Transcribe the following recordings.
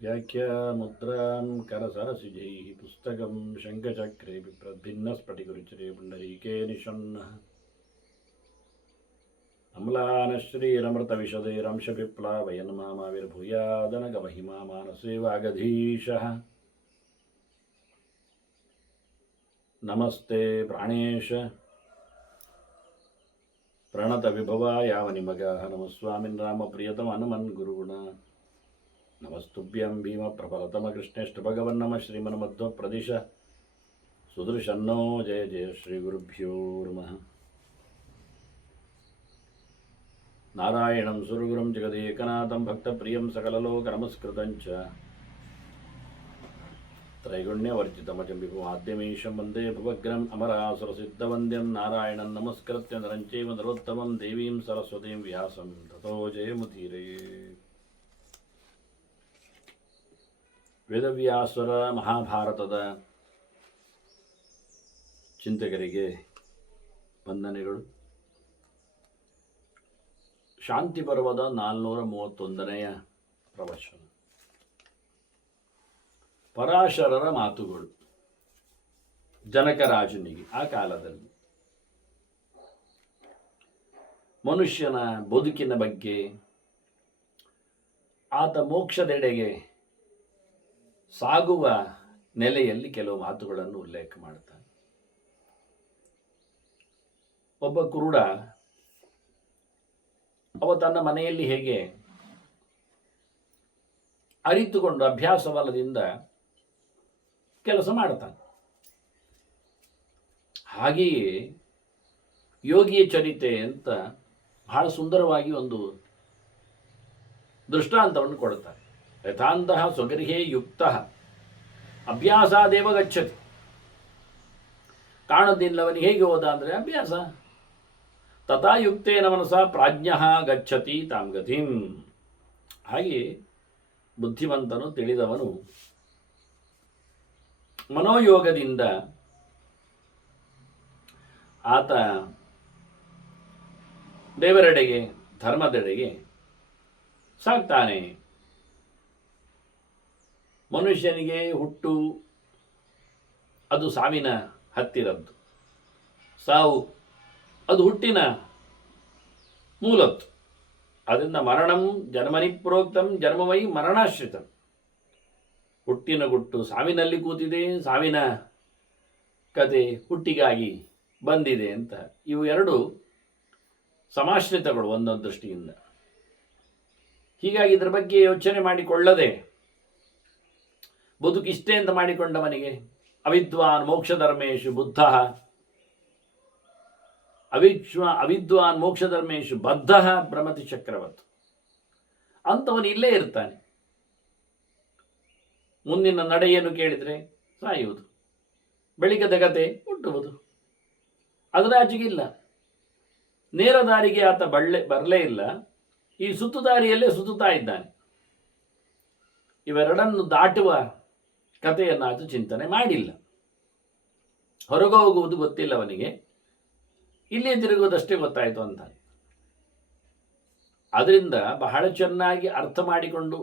व्याख्यामुद्रां करसरसिजैः पुस्तकं शङ्खचक्रे बिभ्रद्भिन्नस्फटिकरुचिरे पुण्डरीके निषण्णः अम्लानश्रीरमृतविशदैरंशपिप्लावयन्मामाविर्भूयादनगमहिमा मानसे वागधीशः नमस्ते प्राणेश प्रणतविभवायावनिमगाः नमः स्वामिन् रामप्रियतम हनुमन् गुरुगुण नमस्तुभ्यं भीमप्रफलतमकृष्णेष्टभगवन्नमः श्रीमन्मध्वप्रदिश सुदृशन्नो जय जय श्रीगुरुभ्यो नमः नारायणं सुरगुरुं जगदेकनाथं भक्तप्रियं सकललोकनमस्कृतं च त्रैगुण्यवर्जितमजं विभुमाद्यमीशं वन्दे भुवग्रम् अमरासुरसिद्धवन्द्यं नारायणं नमस्कृत्य नरं चैव नरोत्तमं देवीं सरस्वतीं व्यासं ततो जयमुदीरये ವೇದವ್ಯಾಸರ ಮಹಾಭಾರತದ ಚಿಂತಕರಿಗೆ ವಂದನೆಗಳು. ಶಾಂತಿ ಪರ್ವದ 431ನೆಯ ಪ್ರವಚನ. ಪರಾಶರರ ಮಾತುಗಳು ಜನಕರಾಜನಿಗೆ ಆ ಕಾಲದಲ್ಲಿ ಮನುಷ್ಯನ ಬದುಕಿನ ಬಗ್ಗೆ, ಆತ ಮೋಕ್ಷದೆಡೆಗೆ ಸಾಗುವ ನೆಲೆಯಲ್ಲಿ ಕೆಲವು ಮಾತುಗಳನ್ನು ಉಲ್ಲೇಖ ಮಾಡ್ತಾನೆ. ಒಬ್ಬ ಕುರುಡ ಅವ ತನ್ನ ಮನೆಯಲ್ಲಿ ಹೇಗೆ ಅರಿತುಕೊಂಡು ಅಭ್ಯಾಸ ಬಲದಿಂದ ಕೆಲಸ ಮಾಡ್ತಾನೆ, ಹಾಗೆಯೇ ಯೋಗಿಯ ಚರಿತೆ ಅಂತ ಬಹಳ ಸುಂದರವಾಗಿ ಒಂದು ದೃಷ್ಟಾಂತವನ್ನು ಕೊಡ್ತಾರೆ. ಯಥಾಂತಃ ಸ್ವಗೃಹೇ ಯುಕ್ತಃ ಅಭ್ಯಾಸಾದೇವ ಗಚ್ಚತಿ. ಕಾಣದಿಲ್ಲವನಿಗೆ ಹೇಗೆ ಹೋದ ಅಂದರೆ ಅಭ್ಯಾಸ. ತಥಾ ಯುಕ್ತೇನ ಮನಸಾ ಪ್ರಾಜ್ಞಃ ಗಚ್ಚತಿ ತಾಂ ಗತಿಂ. ಹಾಗೆ ಬುದ್ಧಿವಂತನು, ತಿಳಿದವನು ಮನೋಯೋಗದಿಂದ ಆತ ದೇವರೆಡೆಗೆ, ಧರ್ಮದೆಡೆಗೆ ಸಾಗ್ತಾನೆ. ಮನುಷ್ಯನಿಗೆ ಹುಟ್ಟು ಅದು ಸಾವಿನ ಹತ್ತಿರದ್ದು, ಸಾವು ಅದು ಹುಟ್ಟಿನ ಮೂಲದ್ದು. ಅದರಿಂದ ಮರಣಂ ಜನ್ಮನಿ ಪ್ರೋಕ್ತಂ ಜನ್ಮವೈ ಮರಣಾಶ್ರಿತಂ. ಹುಟ್ಟಿನ ಗುಟ್ಟು ಸಾವಿನಲ್ಲಿ ಕೂತಿದೆ, ಸಾವಿನ ಕತೆ ಹುಟ್ಟಿಗಾಗಿ ಬಂದಿದೆ ಅಂತ. ಇವು ಎರಡು ಸಮಾಶ್ರಿತಗಳು ಒಂದೊಂದು ದೃಷ್ಟಿಯಿಂದ. ಹೀಗಾಗಿ ಇದರ ಬಗ್ಗೆ ಯೋಚನೆ ಮಾಡಿಕೊಳ್ಳದೆ ಬದುಕಿಷ್ಟೇ ಅಂತ ಮಾಡಿಕೊಂಡವನಿಗೆ ಅವಿದ್ವಾನ್ ಮೋಕ್ಷಧರ್ಮೇಶು ಬುದ್ಧ, ಅವಿದ್ವಾನ್ ಮೋಕ್ಷಧರ್ಮೇಶು ಬದ್ಧ ಭ್ರಮತಿ ಚಕ್ರವತ್ ಅಂತವನು ಇಲ್ಲೇ ಇರ್ತಾನೆ. ಮುಂದಿನ ನಡೆಯನ್ನು ಕೇಳಿದರೆ ಸಾಯುವುದು, ಬೆಳಿಗ್ಗೆದ ಗತೆ ಹುಟ್ಟುವುದು, ಅದರ ಆಚೆಗಿಲ್ಲ. ನೇರ ದಾರಿಗೆ ಆತ ಬರಲೇ ಇಲ್ಲ, ಈ ಸುತ್ತು ದಾರಿಯಲ್ಲೇ ಸುತ್ತುತ್ತಾ ಇದ್ದಾನೆ. ಇವೆರಡನ್ನು ದಾಟುವ ಕಥೆಯನ್ನು ಆತ ಚಿಂತನೆ ಮಾಡಿಲ್ಲ. ಹೊರಗೆ ಹೋಗುವುದು ಗೊತ್ತಿಲ್ಲ ಅವನಿಗೆ, ಇಲ್ಲೇ ತಿರುಗುವುದಷ್ಟೇ ಗೊತ್ತಾಯಿತು ಅಂತ. ಅದರಿಂದ ಬಹಳ ಚೆನ್ನಾಗಿ ಅರ್ಥ ಮಾಡಿಕೊಂಡು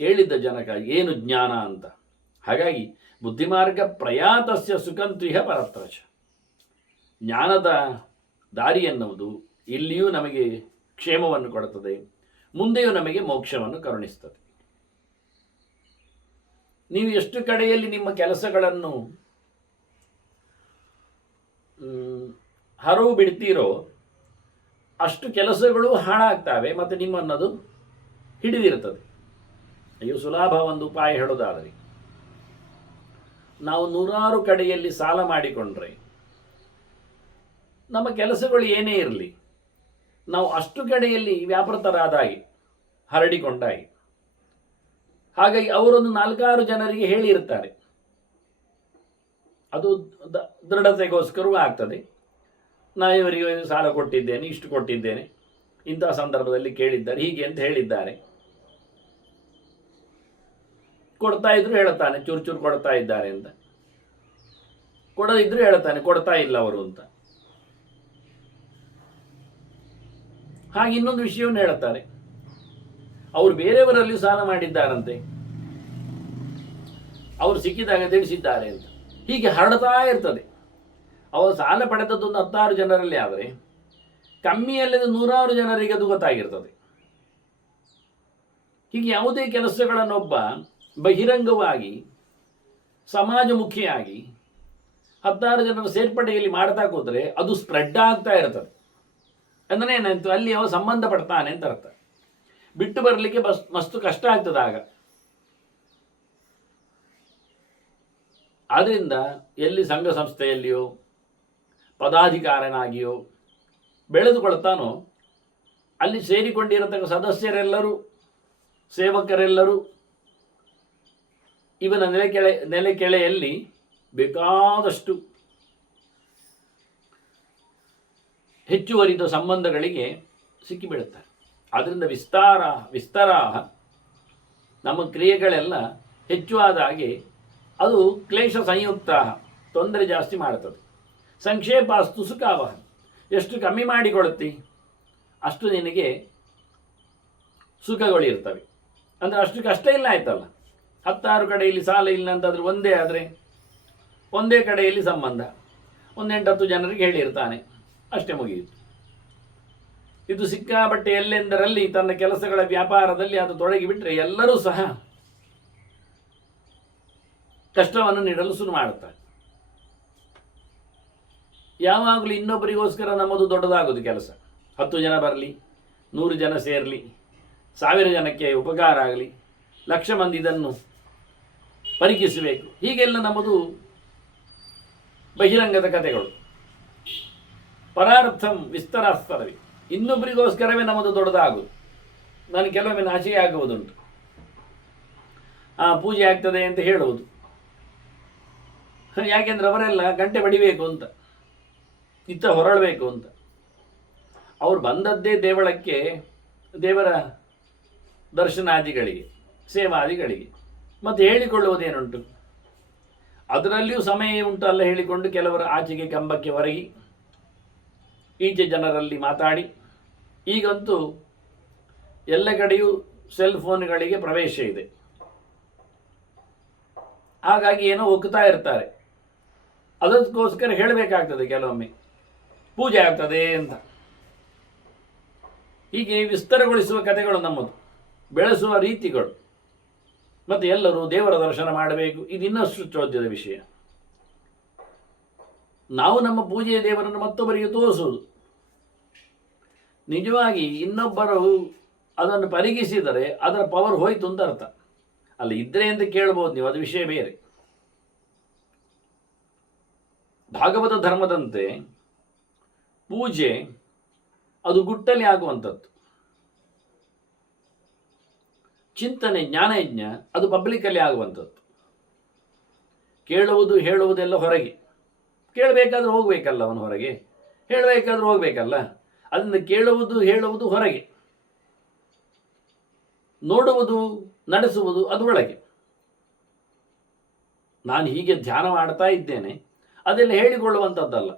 ಕೇಳಿದ್ದ ಜನಕ ಏನು ಜ್ಞಾನ ಅಂತ. ಹಾಗಾಗಿ ಬುದ್ಧಿಮಾರ್ಗ ಪ್ರಯಾತಸ್ಯ ಸುಖಂತ್ವಿಹ ಪರತ್ರಚ. ಜ್ಞಾನದ ದಾರಿ ಎನ್ನುವುದು ಇಲ್ಲಿಯೂ ನಮಗೆ ಕ್ಷೇಮವನ್ನು ಕೊಡುತ್ತದೆ, ಮುಂದೆಯೂ ನಮಗೆ ಮೋಕ್ಷವನ್ನು ಕರುಣಿಸ್ತದೆ. ನೀವು ಎಷ್ಟು ಕಡೆಯಲ್ಲಿ ನಿಮ್ಮ ಕೆಲಸಗಳನ್ನು ಹರವು ಬಿಡ್ತೀರೋ ಅಷ್ಟು ಕೆಲಸಗಳು ಹಾಳಾಗ್ತವೆ ಮತ್ತು ನಿಮ್ಮನ್ನದು ಹಿಡಿದಿರ್ತದೆ. ಅಯ್ಯೋ, ಸುಲಭ ಒಂದು ಉಪಾಯ ಹೇಳೋದಾದರೆ, ನಾವು 100 ಕಡೆಯಲ್ಲಿ ಸಾಲ ಮಾಡಿಕೊಂಡ್ರೆ ನಮ್ಮ ಕೆಲಸಗಳು ಏನೇ ಇರಲಿ, ನಾವು ಅಷ್ಟು ಕಡೆಯಲ್ಲಿ ವ್ಯಾಪೃತರಾದಾಗಿ, ಹರಡಿಕೊಂಡಾಗಿ. ಹಾಗಾಗಿ ಅವರೊಂದು 4-6 ಜನರಿಗೆ ಹೇಳಿರ್ತಾರೆ. ಅದು ದೃಢತೆಗೋಸ್ಕರವೂ ಆಗ್ತದೆ. ನಾನು ಇವರಿಗೆ ಸಾಲ ಕೊಟ್ಟಿದ್ದೇನೆ, ಇಷ್ಟು ಕೊಟ್ಟಿದ್ದೇನೆ, ಇಂತಹ ಸಂದರ್ಭದಲ್ಲಿ ಕೇಳಿದ್ದಾರೆ, ಹೀಗೆ ಅಂತ ಹೇಳಿದ್ದಾರೆ. ಕೊಡ್ತಾ ಇದ್ರು ಹೇಳ್ತಾನೆ ಚೂರು ಕೊಡ್ತಾ ಇದ್ದಾರೆ ಅಂತ, ಕೊಡದಿದ್ರು ಹೇಳ್ತಾನೆ ಕೊಡ್ತಾ ಇಲ್ಲ ಅವರು ಅಂತ. ಹಾಗೆ ಇನ್ನೊಂದು ವಿಷಯವನ್ನು ಹೇಳುತ್ತಾರೆ, ಅವರು ಬೇರೆಯವರಲ್ಲಿ ಸಾಲ ಮಾಡಿದ್ದಾರಂತೆ, ಅವರು ಸಿಕ್ಕಿದಾಗ ತಿಳಿಸಿದ್ದಾರೆ ಅಂತ. ಹೀಗೆ ಹರಡ್ತಾ ಇರ್ತದೆ. ಅವರು ಸಾಲ ಪಡೆದದ್ದೊಂದು 10 ಜನರಲ್ಲಿ ಆದರೆ ಕಮ್ಮಿಯಲ್ಲದ 100 ಜನರಿಗೆ ಅದು ಗೊತ್ತಾಗಿರ್ತದೆ. ಹೀಗೆ ಯಾವುದೇ ಕೆಲಸಗಳನ್ನೊಬ್ಬ ಬಹಿರಂಗವಾಗಿ ಸಮಾಜಮುಖಿಯಾಗಿ 10 ಜನರ ಸೇರ್ಪಡೆಯಲ್ಲಿ ಮಾಡ್ತಾ ಕೂತ್ರೆ ಅದು ಸ್ಪ್ರೆಡ್ ಆಗ್ತಾ ಇರ್ತದೆ. ಅಂದರೆ ಏನಾಯ್ತು, ಅಲ್ಲಿ ಅವ ಸಂಬಂಧ ಪಡ್ತಾನೆ ಅಂತ ಅರ್ಥ. ಬಿಟ್ಟು ಬರಲಿಕ್ಕೆ ಮಸ್ತು ಕಷ್ಟ ಆಗ್ತದೆ ಆಗ. ಆದ್ದರಿಂದ ಎಲ್ಲಿ ಸಂಘ ಸಂಸ್ಥೆಯಲ್ಲಿಯೋ ಪದಾಧಿಕಾರನಾಗಿಯೋ ಬೆಳೆದುಕೊಳ್ತಾನೋ ಅಲ್ಲಿ ಸೇರಿಕೊಂಡಿರತಕ್ಕ ಸದಸ್ಯರೆಲ್ಲರೂ, ಸೇವಕರೆಲ್ಲರೂ ಇವನ ನೆಲೆ ಕೆಳೆಯಲ್ಲಿ ಬೇಕಾದಷ್ಟು ಹೆಚ್ಚುವರಿದ ಸಂಬಂಧಗಳಿಗೆ ಸಿಕ್ಕಿಬೀಳುತ್ತಾರೆ. ಆದ್ದರಿಂದ ವಿಸ್ತಾರ ನಮ್ಮ ಕ್ರಿಯೆಗಳೆಲ್ಲ ಹೆಚ್ಚುವಾದ ಹಾಗೆ ಅದು ಕ್ಲೇಶ ಸಂಯುಕ್ತ, ತೊಂದರೆ ಜಾಸ್ತಿ ಮಾಡುತ್ತದೆ. ಸಂಕ್ಷೇಪಾಸ್ತು ಸುಖಾವಹ, ಎಷ್ಟು ಕಮ್ಮಿ ಮಾಡಿಕೊಳ್ಳುತ್ತಿ ಅಷ್ಟು ನಿನಗೆ ಸುಖಗಳಿರ್ತವೆ. ಅಂದರೆ ಅಷ್ಟು ಕಷ್ಟ ಇಲ್ಲ ಆಯ್ತಲ್ಲ. 10 ಕಡೆಯಲ್ಲಿ ಸಾಲ ಇಲ್ಲ ಅಂತಂದರೆ ಒಂದೇ ಕಡೆಯಲ್ಲಿ ಸಂಬಂಧ, 8-10 ಜನರಿಗೆ ಹೇಳಿರ್ತಾನೆ, ಅಷ್ಟೇ ಮುಗಿಯಿತು. ಇದು ಸಿಕ್ಕಾಬಟ್ಟೆ ಎಲ್ಲೆಂದರಲ್ಲಿ ತನ್ನ ಕೆಲಸಗಳ ವ್ಯಾಪಾರದಲ್ಲಿ ಅದು ತೊಡಗಿಬಿಟ್ರೆ ಎಲ್ಲರೂ ಸಹ ಕಷ್ಟವನ್ನು ನೀಡಲು ಶುರು ಮಾಡುತ್ತಾರೆ. ಯಾವಾಗಲೂ ಇನ್ನೊಬ್ಬರಿಗೋಸ್ಕರ ನಮ್ಮದು ದೊಡ್ಡದಾಗೋದು ಕೆಲಸ. 10 ಜನ ಬರಲಿ, 100 ಜನ ಸೇರಲಿ, 1000 ಜನಕ್ಕೆ ಉಪಕಾರ ಆಗಲಿ, 1,00,000 ಮಂದಿ ಇದನ್ನು ಪರಿಕಿಸಬೇಕು, ಹೀಗೆಲ್ಲ ನಮ್ಮದು ಬಹಿರಂಗದ ಕಥೆಗಳು. ಪರಾರ್ಥಂ ವಿಸ್ತರಾಸ್ತರವಿ, ಇನ್ನೊಬ್ಬರಿಗೋಸ್ಕರವೇ ನಮ್ಮದು ದೊಡ್ಡದಾಗುವುದು. ನಾನು ಕೆಲವೊಮ್ಮೆ ನಾಚಿಕೆ ಆಗುವುದುಂಟು. ಪೂಜೆ ಆಗ್ತದೆ ಅಂತ ಹೇಳುವುದು, ಯಾಕೆಂದ್ರೆ ಅವರೆಲ್ಲ ಗಂಟೆ ಬಡಿಬೇಕು ಅಂತ, ಇತ್ತ ಹೊರಳಬೇಕು ಅಂತ. ಅವರು ಬಂದದ್ದೇ ದೇವಳಕ್ಕೆ, ದೇವರ ದರ್ಶನಾದಿಗಳಿಗೆ, ಸೇವಾದಿಗಳಿಗೆ. ಮತ್ತು ಹೇಳಿಕೊಳ್ಳುವುದೇನುಂಟು, ಅದರಲ್ಲಿಯೂ ಸಮಯ ಉಂಟು ಅಲ್ಲ ಹೇಳಿಕೊಂಡು ಕೆಲವರು ಆಚೆಗೆ ಕಂಬಕ್ಕೆ ಹೊರಗಿ ಈಚೆ ಜನರಲ್ಲಿ ಮಾತಾಡಿ. ಈಗಂತೂ ಎಲ್ಲ ಕಡೆಯೂ ಸೆಲ್ ಫೋನ್ಗಳಿಗೆ ಪ್ರವೇಶ ಇದೆ. ಹಾಗಾಗಿ ಏನೋ ಹೋಗ್ತಾ ಇರ್ತಾರೆ. ಅದಕ್ಕೋಸ್ಕರ ಹೇಳಬೇಕಾಗ್ತದೆ ಕೆಲವೊಮ್ಮೆ ಪೂಜೆ ಆಗ್ತದೆ ಅಂತ. ಹೀಗೆ ವಿಸ್ತಾರಗೊಳಿಸುವ ಕಥೆಗಳು ನಮ್ಮದು, ಬೆಳೆಸುವ ರೀತಿಗಳು. ಮತ್ತು ಎಲ್ಲರೂ ದೇವರ ದರ್ಶನ ಮಾಡಬೇಕು, ಇದು ಇನ್ನಷ್ಟು ಚೋದ್ಯದ ವಿಷಯ. ನಾವು ನಮ್ಮ ಪೂಜೆಯ ದೇವರನ್ನು ಮತ್ತೊಬ್ಬರಿಗೆ ತೋರಿಸುವುದು. ನಿಜವಾಗಿ ಇನ್ನೊಬ್ಬರು ಅದನ್ನು ಪರಿಗಿಸಿದರೆ ಅದರ ಪವರ್ ಹೋಯ್ತು ಅಂತ ಅರ್ಥ. ಅಲ್ಲ ಇದ್ರೆ ಅಂತ ಕೇಳ್ಬೋದು ನೀವು, ಅದು ವಿಷಯ ಬೇರೆ. ಭಾಗವತ ಧರ್ಮದಂತೆ ಪೂಜೆ ಅದು ಗುಟ್ಟಲ್ಲಿ ಆಗುವಂಥದ್ದು. ಚಿಂತನೆ ಜ್ಞಾನಯಜ್ಞ ಅದು ಪಬ್ಲಿಕ್ಕಲ್ಲಿ ಆಗುವಂಥದ್ದು. ಕೇಳುವುದು ಹೇಳುವುದೆಲ್ಲ ಹೊರಗೆ. ಕೇಳಬೇಕಾದ್ರೂ ಹೋಗಬೇಕಲ್ಲ, ಅವನು ಹೊರಗೆ ಹೇಳಬೇಕಾದ್ರೂ ಹೋಗಬೇಕಲ್ಲ. ಅದರಿಂದ ಕೇಳುವುದು ಹೇಳುವುದು ಹೊರಗೆ, ನೋಡುವುದು ನಡೆಸುವುದು ಅದು ಒಳಗೆ. ನಾನು ಹೀಗೆ ಧ್ಯಾನ ಮಾಡ್ತಾ ಇದ್ದೇನೆ ಅದೆಲ್ಲ ಹೇಳಿಕೊಳ್ಳುವಂಥದ್ದಲ್ಲ.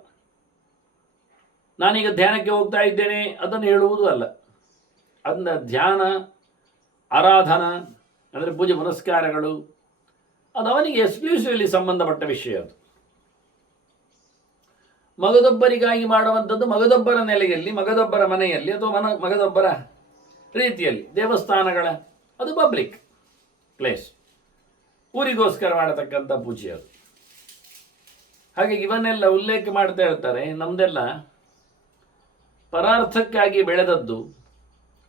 ನಾನೀಗ ಧ್ಯಾನಕ್ಕೆ ಹೋಗ್ತಾ ಇದ್ದೇನೆ ಅದನ್ನು ಹೇಳುವುದು ಅಲ್ಲ. ಅದನ್ನ ಧ್ಯಾನ, ಆರಾಧನಾ ಅಂದರೆ ಪೂಜೆ ಪುನಸ್ಕಾರಗಳು ಅದು ಅವನಿಗೆ ಎಕ್ಸ್ಕ್ಲೂಸಿವ್ಲಿ ಸಂಬಂಧಪಟ್ಟ ವಿಷಯ. ಅದು ಮಗದೊಬ್ಬರಿಗಾಗಿ ಮಾಡುವಂಥದ್ದು ಮಗದೊಬ್ಬರ ನೆಲೆಯಲ್ಲಿ, ಮಗದೊಬ್ಬರ ಮನೆಯಲ್ಲಿ ಅಥವಾ ಮಗದೊಬ್ಬರ ರೀತಿಯಲ್ಲಿ. ದೇವಸ್ಥಾನಗಳ ಅದು ಪಬ್ಲಿಕ್ ಪ್ಲೇಸ್, ಊರಿಗೋಸ್ಕರ ಮಾಡತಕ್ಕಂಥ ಪೂಜೆ ಅದು. ಹಾಗೆ ಇವನ್ನೆಲ್ಲ ಉಲ್ಲೇಖ ಮಾಡ್ತಾ ಇರ್ತಾರೆ. ನಮ್ದೆಲ್ಲ ಪರಾರ್ಥಕ್ಕಾಗಿ ಬೆಳೆದದ್ದು,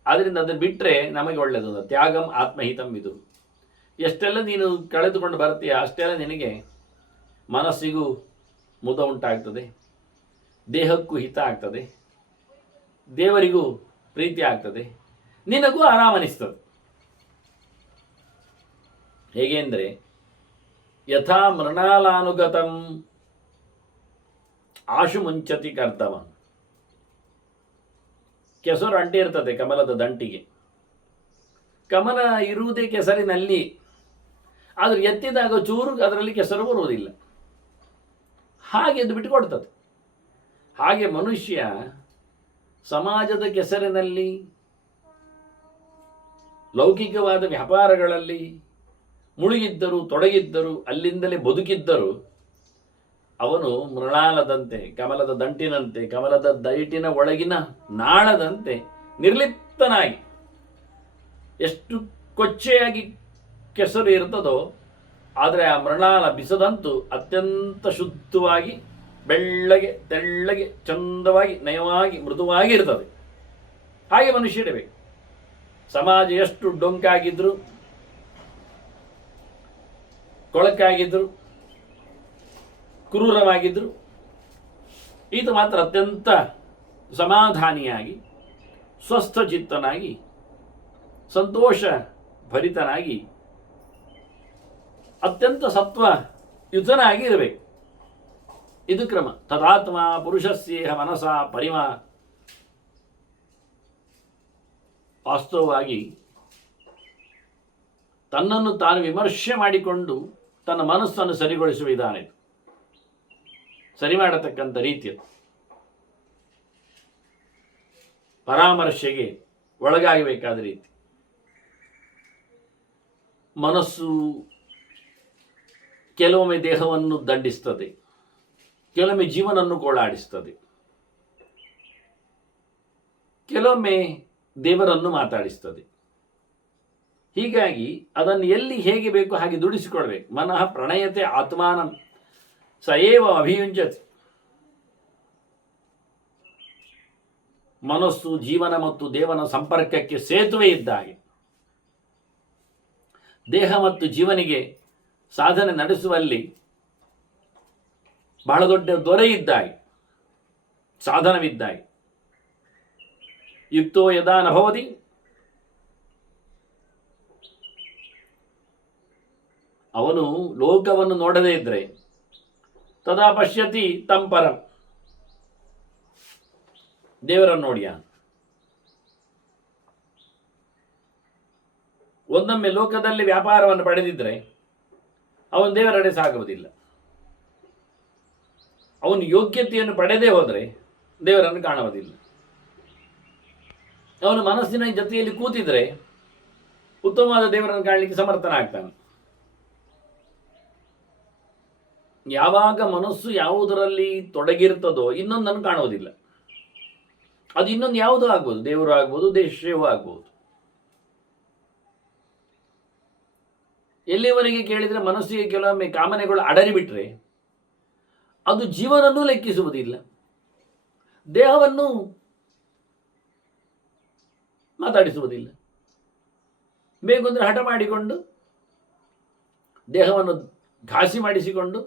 ಆದ್ದರಿಂದ ಅದನ್ನು ಬಿಟ್ಟರೆ ನಮಗೆ ಒಳ್ಳೆಯದು. ತ್ಯಾಗಂ ಆತ್ಮಹಿತಂ ಇದು. ಎಷ್ಟೆಲ್ಲ ನೀನು ಕಳೆದುಕೊಂಡು ಬರ್ತೀಯ ಅಷ್ಟೆಲ್ಲ ನಿನಗೆ ಮನಸ್ಸಿಗೂ ಮುದ ಉಂಟಾಗ್ತದೆ, ದೇಹಕ್ಕೂ ಹಿತ ಆಗ್ತದೆ, ದೇವರಿಗೂ ಪ್ರೀತಿ ಆಗ್ತದೆ, ನಿನಗೂ ಆರಾಮನಿಸ್ತದೆ. ಹೇಗೆ ಅಂದರೆ ಯಥಾ ಮೃಣಾಲಾನುಗತಂ ಆಶು ಮುಂಚತಿ ಕರ್ತವ. ಕೆಸರು ಅಂಟಿರ್ತದೆ ಕಮಲದ ದಂಟಿಗೆ. ಕಮಲ ಇರುವುದೇ ಕೆಸರಿನಲ್ಲಿ, ಆದರೂ ಎತ್ತಿದಾಗ ಚೂರು ಅದರಲ್ಲಿ ಕೆಸರು ಬರುವುದಿಲ್ಲ, ಹಾಗೆ ಎದ್ದು ಬಿಟ್ಟು ಕೊಡ್ತದೆ. ಹಾಗೆ ಮನುಷ್ಯ ಸಮಾಜದ ಕೆಸರಿನಲ್ಲಿ, ಲೌಕಿಕವಾದ ವ್ಯಾಪಾರಗಳಲ್ಲಿ ಮುಳುಗಿದ್ದರು, ತೊಡಗಿದ್ದರು, ಅಲ್ಲಿಂದಲೇ ಬದುಕಿದ್ದರು. ಅವನು ಮೃಣಾಲದಂತೆ, ಕಮಲದ ದಂಟಿನಂತೆ, ಕಮಲದ ದೈಟಿನ ಒಳಗಿನ ನಾಳದಂತೆ ನಿರ್ಲಿಪ್ತನಾಗಿ, ಎಷ್ಟು ಕೊಚ್ಚೆಯಾಗಿ ಕೆಸರು ಇರ್ತದೋ, ಆದರೆ ಆ ಮೃಣಾಲ ಬಿಸದಂತೂ ಅತ್ಯಂತ ಶುದ್ಧವಾಗಿ, ಬೆಳ್ಳಗೆ, ತೆಳ್ಳಗೆ, ಚಂದವಾಗಿ, ನಯವಾಗಿ, ಮೃದುವಾಗಿ ಇರ್ತದೆ. ಹಾಗೆ ಮನುಷ್ಯ ಇರಬೇಕು. ಸಮಾಜ ಎಷ್ಟು ಡೊಂಕಾಗಿದ್ರು, ಕೊಳಕಾಗಿದ್ರು, ಕ್ರೂರವಾಗಿದ್ರು, ಈತ ಮಾತ್ರ ಅತ್ಯಂತ ಸಮಾಧಾನಿಯಾಗಿ, ಸ್ವಸ್ಥಚಿತ್ತನಾಗಿ, ಸಂತೋಷ ಭರಿತನಾಗಿ, ಅತ್ಯಂತ ಸತ್ವಯುತನಾಗಿ ಇರಬೇಕು. ಇದು ಕ್ರಮ. ತದಾತ್ಮ ಪುರುಷಸ್ಯೇಹ ಮನಸ ಪರಿಮ. ವಾಸ್ತವವಾಗಿ ತನ್ನನ್ನು ತಾನು ವಿಮರ್ಶೆ ಮಾಡಿಕೊಂಡು ತನ್ನ ಮನಸ್ಸನ್ನು ಸರಿಗೊಳಿಸುವ ವಿಧಾನ ಇದು. ಸರಿ ಮಾಡತಕ್ಕಂಥ ರೀತಿಯದು. ಪರಾಮರ್ಶೆಗೆ ಒಳಗಾಗಬೇಕಾದ ರೀತಿ. ಮನಸ್ಸು ಕೆಲವೊಮ್ಮೆ ದೇಹವನ್ನು ದಂಡಿಸ್ತದೆ, ಕೆಲವೊಮ್ಮೆ ಜೀವನನ್ನು ಗೋಳಾಡಿಸ್ತದೆ, ಕೆಲವೊಮ್ಮೆ ದೇವರನ್ನು ಮಾತಾಡಿಸ್ತದೆ. ಹೀಗಾಗಿ ಅದನ್ನು ಎಲ್ಲಿ ಹೇಗೆ ಬೇಕು ಹಾಗೆ ದುಡಿಸಿಕೊಳ್ಬೇಕು. ಮನಃ ಪ್ರಣಯತೆ ಆತ್ಮಾನಂ ಸಯೇವ ಅಭಿಯುಂಜತಿ. ಮನಸ್ಸು ಜೀವನ ಮತ್ತು ದೇವನ ಸಂಪರ್ಕಕ್ಕೆ ಸೇತುವೆ ಇದ್ದ ಹಾಗೆ, ದೇಹ ಮತ್ತು ಜೀವನಿಗೆ ಸಾಧನೆ ನಡೆಸುವಲ್ಲಿ ಬಹಳ ದೊಡ್ಡ ದೊರೆ ಇದ್ದಾಗೆ, ಸಾಧನವಿದ್ದಾಗೆ. ಯುಕ್ತೋ ಯದಾ ನಭವತಿ ಅವನು ಲೋಕವನ್ನು ನೋಡದೇ ಇದ್ರೆ ತದಾ ಪಶ್ಯತಿ ತಂಪರಂ, ದೇವರನ್ನು ನೋಡಿಯ. ಒಂದೊಮ್ಮೆ ಲೋಕದಲ್ಲಿ ವ್ಯಾಪಾರವನ್ನು ಪಡೆದಿದ್ರೆ ಅವನು ದೇವರೆಡೆ ಸಾಗುವುದಿಲ್ಲ. ಅವನು ಯೋಗ್ಯತೆಯನ್ನು ಪಡೆದೇ ಹೋದರೆ ದೇವರನ್ನು ಕಾಣುವುದಿಲ್ಲ. ಅವನು ಮನಸ್ಸಿನ ಜೊತೆಯಲ್ಲಿ ಕೂತಿದ್ರೆ ಉತ್ತಮವಾದ ದೇವರನ್ನು ಕಾಣಲಿಕ್ಕೆ ಸಮರ್ಥನಾಗ್ತಾನೆ. ಯಾವಾಗ ಮನಸ್ಸು ಯಾವುದರಲ್ಲಿ ತೊಡಗಿರ್ತದೋ ಇನ್ನೊಂದನ್ನು ಕಾಣುವುದಿಲ್ಲ. ಅದು ಇನ್ನೊಂದು ಯಾವುದೂ ಆಗ್ಬೋದು, ದೇವರು ಆಗ್ಬೋದು, ದೇಶವೂ ಆಗ್ಬೋದು. ಎಲ್ಲಿವರೆಗೆ ಕೇಳಿದರೆ ಮನಸ್ಸಿಗೆ ಕೆಲವೊಮ್ಮೆ ಕಾಮನೆಗಳು ಅಡರಿಬಿಟ್ರೆ ಅದು ಜೀವನನ್ನೂ ಲೆಕ್ಕಿಸುವುದಿಲ್ಲ, ದೇಹವನ್ನು ಮಾತಾಡಿಸುವುದಿಲ್ಲ. ಬೇಕೆಂದರೆ ಹಠ ಮಾಡಿಕೊಂಡು ದೇಹವನ್ನು ಘಾಸಿ ಮಾಡಿಸಿಕೊಂಡು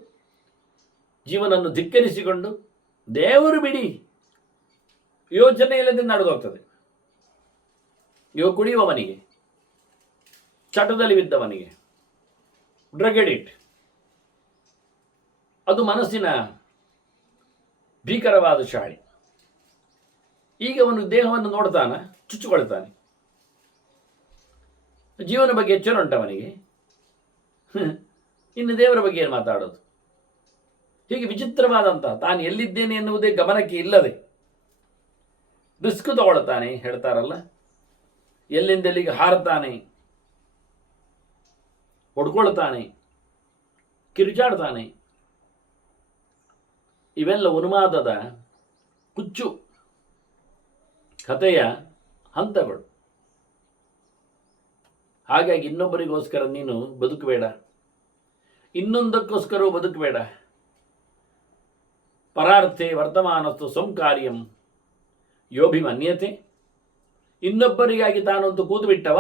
ಜೀವನನ್ನು ಧಿಕ್ಕರಿಸಿಕೊಂಡು ದೇವರು ಬಿಡಿ ಯೋಚನೆ ಇಲ್ಲದೆ ನಡೆದೋಗ್ತದೆ. ಇವ ಕುಡಿಯುವವನಿಗೆ, ಚಟದಲ್ಲಿ ಬಿದ್ದವನಿಗೆ, ಡ್ರಗ್ ಎಡಿಕ್ಟ್, ಅದು ಮನಸ್ಸಿನ ಭೀಕರವಾದ ಶಾಳಿ. ಈಗ ಅವನು ದೇಹವನ್ನು ನೋಡ್ತಾನ, ಚುಚ್ಚಿಕೊಳ್ತಾನೆ. ಜೀವನ ಬಗ್ಗೆ ಎಚ್ಚರ ಉಂಟವನಿಗೆ, ಇನ್ನು ದೇವರ ಬಗ್ಗೆ ಏನು ಮಾತಾಡೋದು? ಹೀಗೆ ವಿಚಿತ್ರವಾದಂಥ, ತಾನು ಎಲ್ಲಿದ್ದೇನೆ ಎನ್ನುವುದೇ ಗಮನಕ್ಕೆ ಇಲ್ಲದೆ ರಿಸ್ಕ್ ತಗೊಳ್ತಾನೆ, ಹೇಳ್ತಾರಲ್ಲ, ಎಲ್ಲಿಂದೆಲ್ಲಿಗೆ ಹಾರುತ್ತಾನೆ, ಹೊಡ್ಕೊಳ್ತಾನೆ, ಕಿರುಚಾಡ್ತಾನೆ. ಇವೆಲ್ಲ ಉನ್ಮಾದದ ಕುಚ್ಚು ಕಥೆಯ ಹಂತಗಳು. ಹಾಗಾಗಿ ಇನ್ನೊಬ್ಬರಿಗೋಸ್ಕರ ನೀನು ಬದುಕಬೇಡ, ಇನ್ನೊಂದಕ್ಕೋಸ್ಕರವೂ ಬದುಕಬೇಡ. ಪರಾರ್ಥೆ ವರ್ತಮಾನಸ್ತು ಸಂಕಾರ್ಯಂ ಯೋಭಿಮನ್ಯತೆ. ಇನ್ನೊಬ್ಬರಿಗಾಗಿ ತಾನಂತೂ ಕೂತು ಬಿಟ್ಟವ,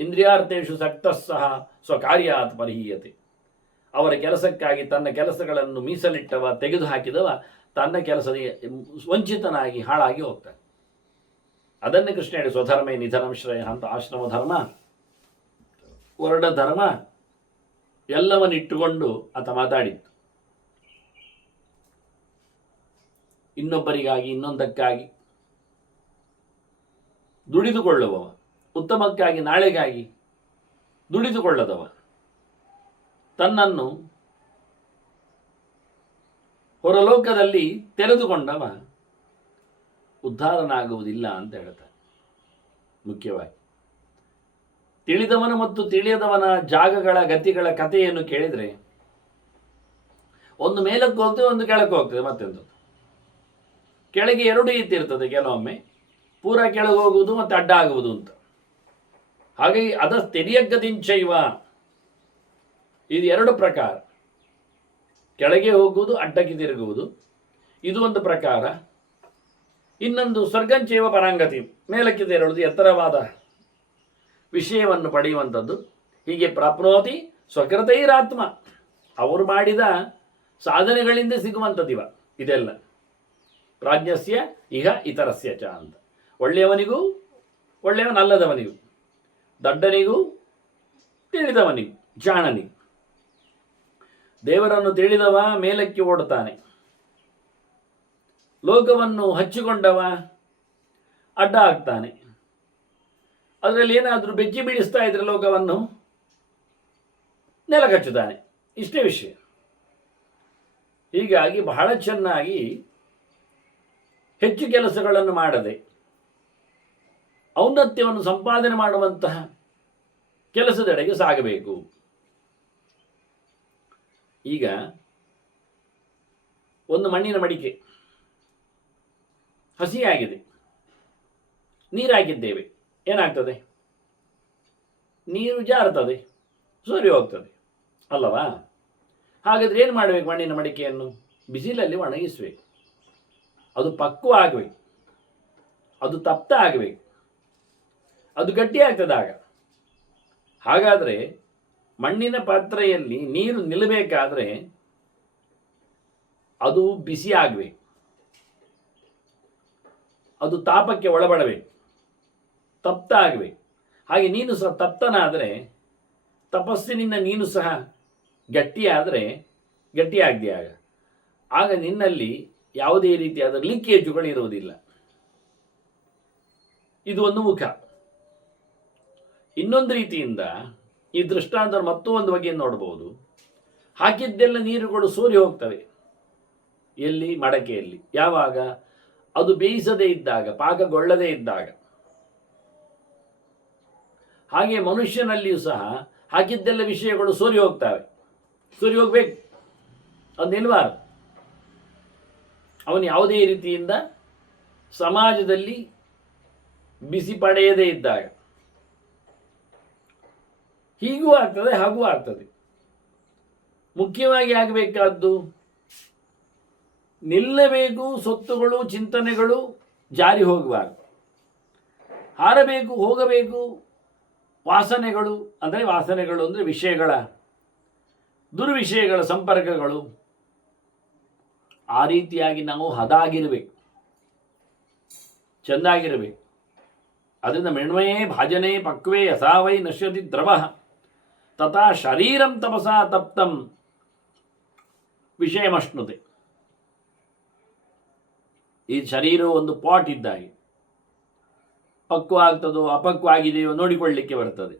ಇಂದ್ರಿಯಾರ್ಥೇಶು ಸಕ್ತಸ್ಸಹ ಸ್ವಕಾರ್ಯಾತ್ ಪರಿಹೀಯತೆ. ಅವರ ಕೆಲಸಕ್ಕಾಗಿ ತನ್ನ ಕೆಲಸಗಳನ್ನು ಮೀಸಲಿಟ್ಟವ, ತೆಗೆದು ಹಾಕಿದವ ತನ್ನ ಕೆಲಸದ ವಂಚಿತನಾಗಿ ಹಾಳಾಗಿ ಹೋಗ್ತಾನೆ. ಅದನ್ನೇ ಕೃಷ್ಣ ಹೇಳಿ, ಸ್ವಧರ್ಮೇ ನಿಧನಂ ಶ್ರೇಯ ಅಂತ. ಆಶ್ರಮ ಧರ್ಮ, ವರ್ಣ ಧರ್ಮ ಎಲ್ಲವನ್ನಿಟ್ಟುಕೊಂಡು ಆತ ಮಾತಾಡಿತ್ತು. ಇನ್ನೊಬ್ಬರಿಗಾಗಿ, ಇನ್ನೊಂದಕ್ಕಾಗಿ ದುಡಿದುಕೊಳ್ಳುವವ, ಉತ್ತಮಕ್ಕಾಗಿ, ನಾಳೆಗಾಗಿ ದುಡಿದುಕೊಳ್ಳದವ, ತನ್ನನ್ನು ಹೊರಲೋಕದಲ್ಲಿ ತೆರೆದುಕೊಂಡವ, ಉದ್ಧಾರನಾಗುವುದಿಲ್ಲ ಅಂತ ಹೇಳ್ತಾರೆ. ಮುಖ್ಯವಾಗಿ ತಿಳಿದವನ ಮತ್ತು ತಿಳಿಯದವನ ಜಾಗಗಳ ಗತಿಗಳ ಕಥೆಯನ್ನು ಕೇಳಿದರೆ ಒಂದು ಮೇಲಕ್ಕೆ ಹೋಗ್ತದೆ, ಒಂದು ಕೆಳಕ್ಕೆ ಹೋಗ್ತದೆ. ಮತ್ತೊಂದು ಕೆಳಗೆ ಎರಡು ರೀತಿ ಇರ್ತದೆ. ಕೆಲವೊಮ್ಮೆ ಪೂರ ಕೆಳಗೆ ಹೋಗುವುದು ಮತ್ತು ಅಡ್ಡ ಆಗುವುದು ಅಂತ. ಹಾಗಾಗಿ ಅದ ತೆರಿಯಗ್ಗದಿಂಚೈವ, ಇದು ಎರಡು ಪ್ರಕಾರ. ಕೆಳಗೆ ಹೋಗುವುದು, ಅಡ್ಡಕ್ಕೆ ತಿರುಗುವುದು, ಇದು ಒಂದು ಪ್ರಕಾರ. ಇನ್ನೊಂದು ಸ್ವರ್ಗಂಚೈವ ಪರಾಂಗತಿ, ಮೇಲಕ್ಕೆ ತೆರಳುವುದು, ಎತ್ತರವಾದ ವಿಷಯವನ್ನು ಪಡೆಯುವಂಥದ್ದು. ಹೀಗೆ ಪ್ರಾಪ್ನೋತಿ ಸ್ವಕೃತೈರಾತ್ಮ, ಅವರು ಮಾಡಿದ ಸಾಧನೆಗಳಿಂದ ಸಿಗುವಂಥದ್ದಿವ ಇದೆಲ್ಲ. ಪ್ರಾಜ್ಞಸ್ಯ ಇಹ ಇತರಸ್ಯ ಚ ಅಂತ. ಒಳ್ಳೆಯವನಿಗೂ ಒಳ್ಳೆಯವನಲ್ಲದವನಿಗೂ, ದಡ್ಡನಿಗೂ ತಿಳಿದವನಿಗೂ, ಜಾಣನಿಗೂ. ದೇವರನ್ನು ತಿಳಿದವ ಮೇಲಕ್ಕೆ ಓಡುತ್ತಾನೆ, ಲೋಕವನ್ನು ಹಚ್ಚಿಕೊಂಡವ ಅಡ್ಡ ಆಗ್ತಾನೆ. ಅದರಲ್ಲಿ ಏನಾದರೂ ಬೆಚ್ಚಿ ಬೀಳಿಸ್ತಾ ಇದ್ರೆ ಲೋಕವನ್ನು ನೆಲಕಚ್ಚುತ್ತಾನೆ. ಇಷ್ಟೇ ವಿಷಯ. ಹೀಗಾಗಿ ಬಹಳ ಚೆನ್ನಾಗಿ ಹೆಚ್ಚು ಕೆಲಸಗಳನ್ನು ಮಾಡದೆ ಔನ್ನತ್ಯವನ್ನು ಸಂಪಾದನೆ ಮಾಡುವಂತಹ ಕೆಲಸದೆಡೆಗೆ ಸಾಗಬೇಕು. ಈಗ ಒಂದು ಮಣ್ಣಿನ ಮಡಿಕೆ ಹಸಿಯಾಗಿದೆ, ನೀರು ಹಾಕಿದ್ದೇವೆ, ಏನಾಗ್ತದೆ? ನೀರು ಜಾರುತ್ತದೆ, ಸೂರ್ಯ ಹೋಗ್ತದೆ ಅಲ್ಲವಾ? ಹಾಗಾದ್ರೆ ಏನು ಮಾಡಬೇಕು? ಮಣ್ಣಿನ ಮಡಿಕೆಯನ್ನು ಬಿಸಿಲಲ್ಲಿ ಒಣಗಿಸಬೇಕು. ಅದು ಪಕ್ವ ಆಗಬೇಕು, ಅದು ತಪ್ತ ಆಗಬೇಕು, ಅದು ಗಟ್ಟಿ ಆಗ್ತದೆ ಆಗ. ಹಾಗಾದರೆ ಮಣ್ಣಿನ ಪಾತ್ರೆಯಲ್ಲಿ ನೀರು ನಿಲ್ಲಬೇಕಾದ್ರೆ ಅದು ಬಿಸಿ ಆಗಬೇಕು, ಅದು ತಾಪಕ್ಕೆ ಒಳಪಡಬೇಕು, ತಪ್ತ ಆಗಬೇಕು. ಹಾಗೆ ನೀನು ಸಹ ತಪ್ತನಾದರೆ, ತಪಸ್ಸಿನಿಂದ ನೀನು ಸಹ ಗಟ್ಟಿಯಾದರೆ ಗಟ್ಟಿಯಾಗದೆ ಆಗ ನಿನ್ನಲ್ಲಿ ಯಾವುದೇ ರೀತಿಯಾದ ಲೀಕೇಜುಗಳು ಇರುವುದಿಲ್ಲ. ಇದು ಒಂದು ಮುಖ. ಇನ್ನೊಂದು ರೀತಿಯಿಂದ ಈ ದೃಷ್ಟಾಂತ ಮತ್ತೊಂದು ಬಗೆಯನ್ನು ನೋಡಬಹುದು. ಹಾಕಿದ್ದೆಲ್ಲ ನೀರುಗಳು ಸೋರಿ ಹೋಗ್ತವೆ. ಎಲ್ಲಿ? ಮಡಕೆಯಲ್ಲಿ. ಯಾವಾಗ? ಅದು ಬೇಯಿಸದೇ ಇದ್ದಾಗ, ಪಾಕಗೊಳ್ಳದೇ ಇದ್ದಾಗ. ಹಾಗೆ ಮನುಷ್ಯನಲ್ಲಿಯೂ ಸಹ ಹಾಕಿದ್ದೆಲ್ಲ ವಿಷಯಗಳು ಸೋರಿ ಹೋಗ್ತವೆ. ಸೋರಿ ಹೋಗ್ಬೇಕು, ಅದು ನಿಲ್ಬಾರ್ದು. ಅವನು ಯಾವುದೇ ರೀತಿಯಿಂದ ಸಮಾಜದಲ್ಲಿ ಬಿಸಿ ಪಡೆಯದೇ ಇದ್ದಾಗ ಹೀಗೂ ಆಗ್ತದೆ, ಹಾಗೂ ಆಗ್ತದೆ. ಮುಖ್ಯವಾಗಿ ಆಗಬೇಕಾದ್ದು ನಿಲ್ಲಬೇಕು, ಸೊತ್ತುಗಳು ಚಿಂತನೆಗಳು ಜಾರಿ ಹೋಗಬಾರ್ದು. ಹಾರಬೇಕು, ಹೋಗಬೇಕು ವಾಸನೆಗಳು ಅಂದರೆ ವಿಷಯಗಳ, ದುರ್ವಿಷಯಗಳ ಸಂಪರ್ಕಗಳು. ಆ ರೀತಿಯಾಗಿ ನಾವು ಹದಾಗಿರಬೇಕು, ಚೆಂದಾಗಿರಬೇಕು. ಅದರಿಂದ ಮೃಣ್ಮಯೇ ಭಾಜನೆ ಪಕ್ವೇ ಯಥಾವೈ ನಶ್ಯತಿ ದ್ರವ ತಥಾ ಶರೀರಂ ತಪಸಾ ತಪ್ತಂ ವಿಷಯಮಶ್ನುತೆ. ಈ ಶರೀರವು ಒಂದು ಪಾಟ್ ಇದ್ದಾಗೆ, ಪಕ್ವ ಆಗ್ತದೋ ಅಪಕ್ವ ಆಗಿದೆಯೋ ನೋಡಿಕೊಳ್ಳಲಿಕ್ಕೆ ಬರ್ತದೆ.